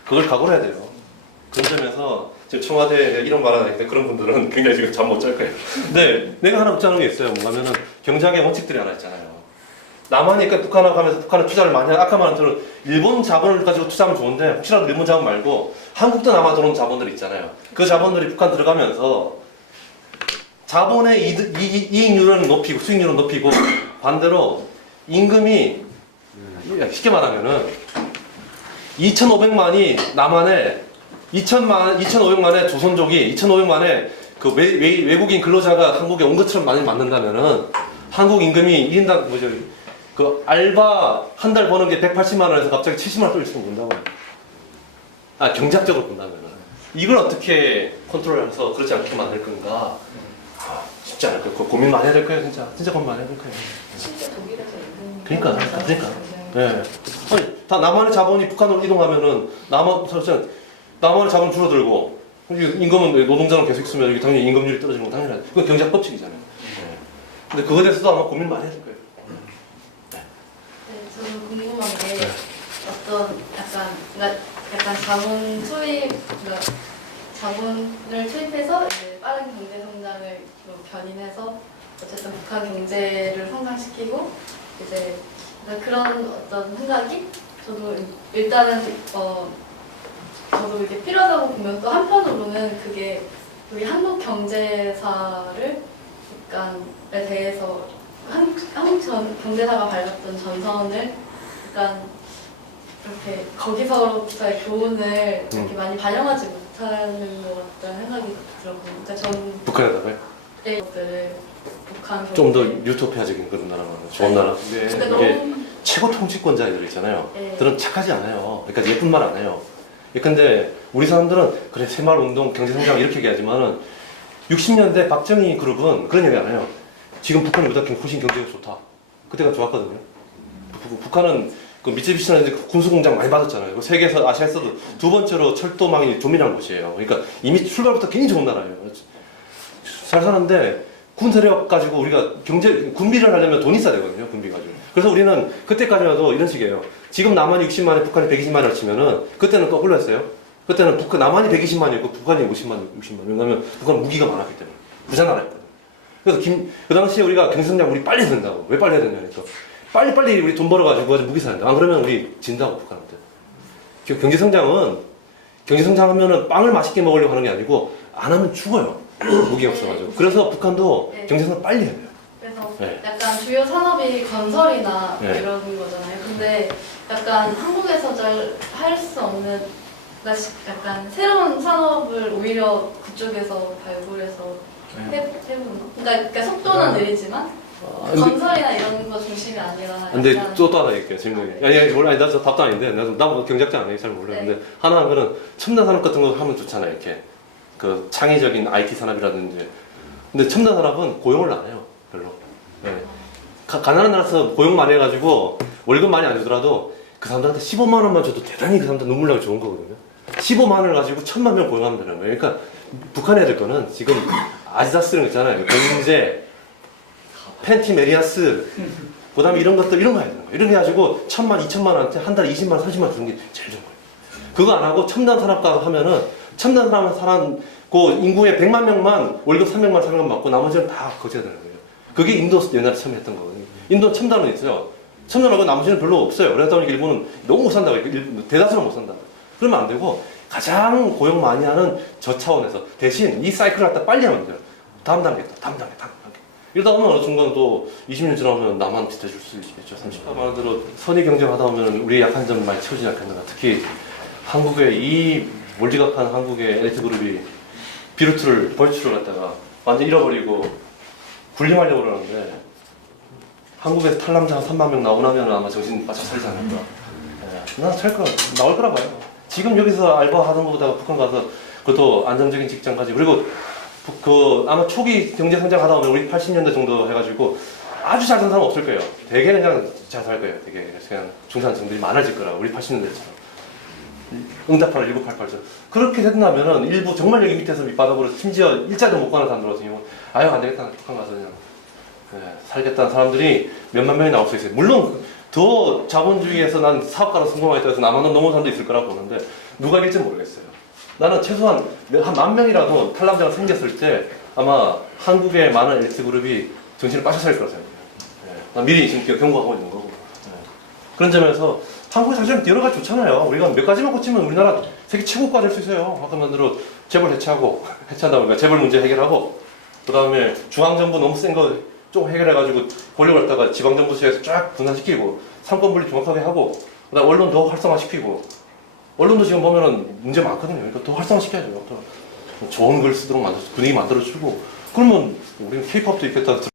그걸 각오를 해야 돼요. 그런 점에서 지금 청와대에 이런 말을 하는데 그런 분들은 굉장히 지금 잠 못 잘 거예요. 근데 내가 하나 걱정하는 게 있어요. 뭐냐면은 경제학의 원칙들이 하나 있잖아요. 남한이 그러니까 북한하고 하면서 북한은 투자를 많이 하고 아까 말한 대로 일본 자본을 가지고 투자하면 좋은데 혹시라도 일본 자본 말고 한국도 남아 들어온 자본들이 있잖아요. 그 자본들이 북한 들어가면서 자본의 이익률은 높이고 수익률은 높이고 반대로 임금이 쉽게 말하면은 2,500만이 남한에 2,500만의 조선족이 2,500만의 그 외국인 근로자가 한국에 온 것처럼 많이 만든다면은 한국 임금이 1인당 뭐죠? 그 알바 한 달 버는 게 180만 원에서 갑자기 70만 원 떨어지면 본다고요. 아, 경제학적으로 본다면은 이걸 어떻게 컨트롤해서 그렇지 않게 만들 건가? 쉽지 않을 거예요. 고민 많이 해야 될 거예요, 진짜 고민 많이 해야 될 거예요. 실제 독일에서 임금 그러니까. 예. 아니, 다 남한의 자본이 북한으로 이동하면은 남한의 자본 줄어들고 임금은 노동자는 계속 있으면 이게 당연히 임금률이 떨어지는 건 당연하죠. 그건 경제학 법칙이잖아요. 예. 근데 그거에 대해서도 아마 고민 많이 해야 될 거예요. 네, 저는 궁금한 게 네. 어떤 약간 자본 투입, 그러니까 자본을 투입해서 이제 빠른 경제 성장을 견인해서 어쨌든 북한 경제를 성장시키고 이제 그런 어떤 생각이 저도 일단은 저도 이게 필요하다고 보면 또 한편으로는 그게 우리 한국 경제사를 약간에 대해서 한국 경제사가 밟았던 전선을 약간 이렇게 거기서로부터의 교훈을 이렇게 많이 반영하지 못하는 것 같다는 생각이 들었거든요. 그러니까 저는 북한에다가 것들을 북한 좀 더 경제 유토피아적인 그런 나라가 좋은 나라. 근데 근데 이게 너무 최고 통치권자들 있잖아요. 네. 들은 착하지 않아요. 그러니까 예쁜 말 안 해요. 근데 우리 사람들은 그래 새마을운동 경제성장 이렇게 얘기하지만은 60년대 박정희 그룹은 그런 얘기 안 해요. 지금 북한이 보다 훨씬 경제가 좋다. 그때가 좋았거든요. 북한은 그 미쯔비시는 군수공장 많이 받았잖아요. 그 세계에서 아시아에서도 두 번째로 철도망이 조민한 곳이에요. 그러니까 이미 출발부터 굉장히 좋은 나라예요. 잘 사는데 군 세력 가지고 우리가 군비를 하려면 돈이 있어야 되거든요. 군비 가지고. 그래서 우리는 그때까지라도 이런 식이에요. 지금 남한이 60만에 북한이 120만을 치면은 그때는 거꾸로 했어요. 그때는 남한이 120만이었고 북한이 50만. 왜냐면 북한은 무기가 많았기 때문에. 부자나라였거든요. 그래서 그 당시에 우리가 경제성장 우리 빨리 해야 된다고. 왜 빨리 해야 되냐니까. 빨리 우리 돈 벌어가지고 무기 사야 된다. 안 그러면 우리 진다고 북한한테. 경제성장하면은 빵을 맛있게 먹으려고 하는 게 아니고 안 하면 죽어요. 무기 없어가지고. 그래서 북한도 네. 경제성장 빨리 해야 돼요. 그래서 네. 약간 주요 산업이 건설이나 네. 이런 거잖아요. 근데 약간 한국에서 잘 할 수 없는 약간 새로운 산업을 오히려 그쪽에서 발굴해서 해보는. 그러니까 속도는 느리지만 근데- 건설이나 이런 거 중심이 아니라. 근데 약간 또 하나 얘기할게요. 질문이. 아니, 몰라. 나 저 답도 아닌데. 나뭐 경제학자 아니에요. 잘 몰라요. 네. 근데 하나는 첨단 산업 같은 거 하면 좋잖아요. 이렇게. 그 창의적인 IT 산업이라든지. 근데 첨단 산업은 고용을 안 해요. 별로. 네. 가난한 나라에서 고용 많이 해가지고 월급 많이 안 주더라도 그 사람들한테 15만 원만 줘도 대단히 그 사람들 눈물 나기 좋은 거거든요. 15만 원을 가지고 1,000만 명 고용하면 되는 거예요. 그러니까 북한에 될 거는 지금 아디다스 이런 거 있잖아요. 경제, 팬티 메리아스, 그 다음에 이런 거 해야 되는 거예요. 이런 거 해가지고 1,000만, 2,000만 원한테 한 달에 20만 원, 30만 원 주는 게 제일 좋은 거예요. 그거 안 하고 첨단 산업가 하면은 첨단 산업 그 인구의 100만 명만 월급 300만, 400만 받고 나머지는 다 거쳐야 되는 거예요. 그게 인도 옛날에 처음 했던 거거든요. 인도 첨단은 있어요. 첨단하고 나머지는 별로 없어요. 그러다 보니까 일본은 너무 못 산다고. 대다수는 못 산다. 그러면 안 되고 가장 고용 많이 하는 저 차원에서 대신 이 사이클을 갖다 빨리 하면 돼요. 다음 단계. 이러다 보면 어느 순간 또 20년 지나면 나만 비슷해질 수 있겠죠. 30년 말대로 선의 경쟁하다 보면 우리의 약한 점 많이 채워지지 않겠는가. 특히 한국의 이 몰지각한 한국의 엘리트 그룹이 벌추를 갖다가 완전 잃어버리고 군림하려고 그러는데 한국에서 탈남자 3만 명 나오고 나면 아마 정신 바짝 차리지 않을까. 나올 거라 봐요. 지금 여기서 알바 하던 것보다 북한 가서 그것도 안정적인 직장 가지고 그리고 아마 초기 경제 성장하다 보면 우리 80년대 정도 해가지고 아주 잘 사는 사람 없을 거예요. 되게 그냥 잘 살 거예요. 되게 그냥 중산층들이 많아질 거라. 우리 80년대처럼. 응답하라 1988죠. 그렇게 된다면은 일부 정말 여기 밑에서 밑바닥으로 심지어 일자리도 못 가는 사람들 같은 경우는 아유 안 되겠다 북한 가서 그냥 살겠다는 사람들이 몇만 명이 나올 수 있어요. 물론 더 자본주의에서 난 사업가로 성공하겠다 해서 남한은 넘어온 사람도 있을 거라고 보는데 누가 이길지 모르겠어요. 나는 최소한 한 10,000명이라도 탈남자가 생겼을 때 아마 한국의 많은 엘리트 그룹이 정신을 빠져 살 거라고 생각해요. 난 미리 지금 경고하고 있는 거고. 그런 점에서 한국의 사실은 여러 가지 좋잖아요. 우리가 몇 가지만 고치면 우리나라 세계 최고가 될 수 있어요. 아까 만대로 재벌 해체하다 보니까 재벌 문제 해결하고 그 다음에 중앙정부 너무 센 거 좀 해결해가지고 권력을 갖다가 지방정부에서 쫙 분산시키고 상권 분리 정확하게 하고 그다음 언론 더 활성화시키고 언론도 지금 보면은 문제 많거든요. 그러니까 더 활성화시켜야죠. 더 좋은 글 쓰도록 분위기 만들어주고 그러면 우리는 K-팝도 있겠다.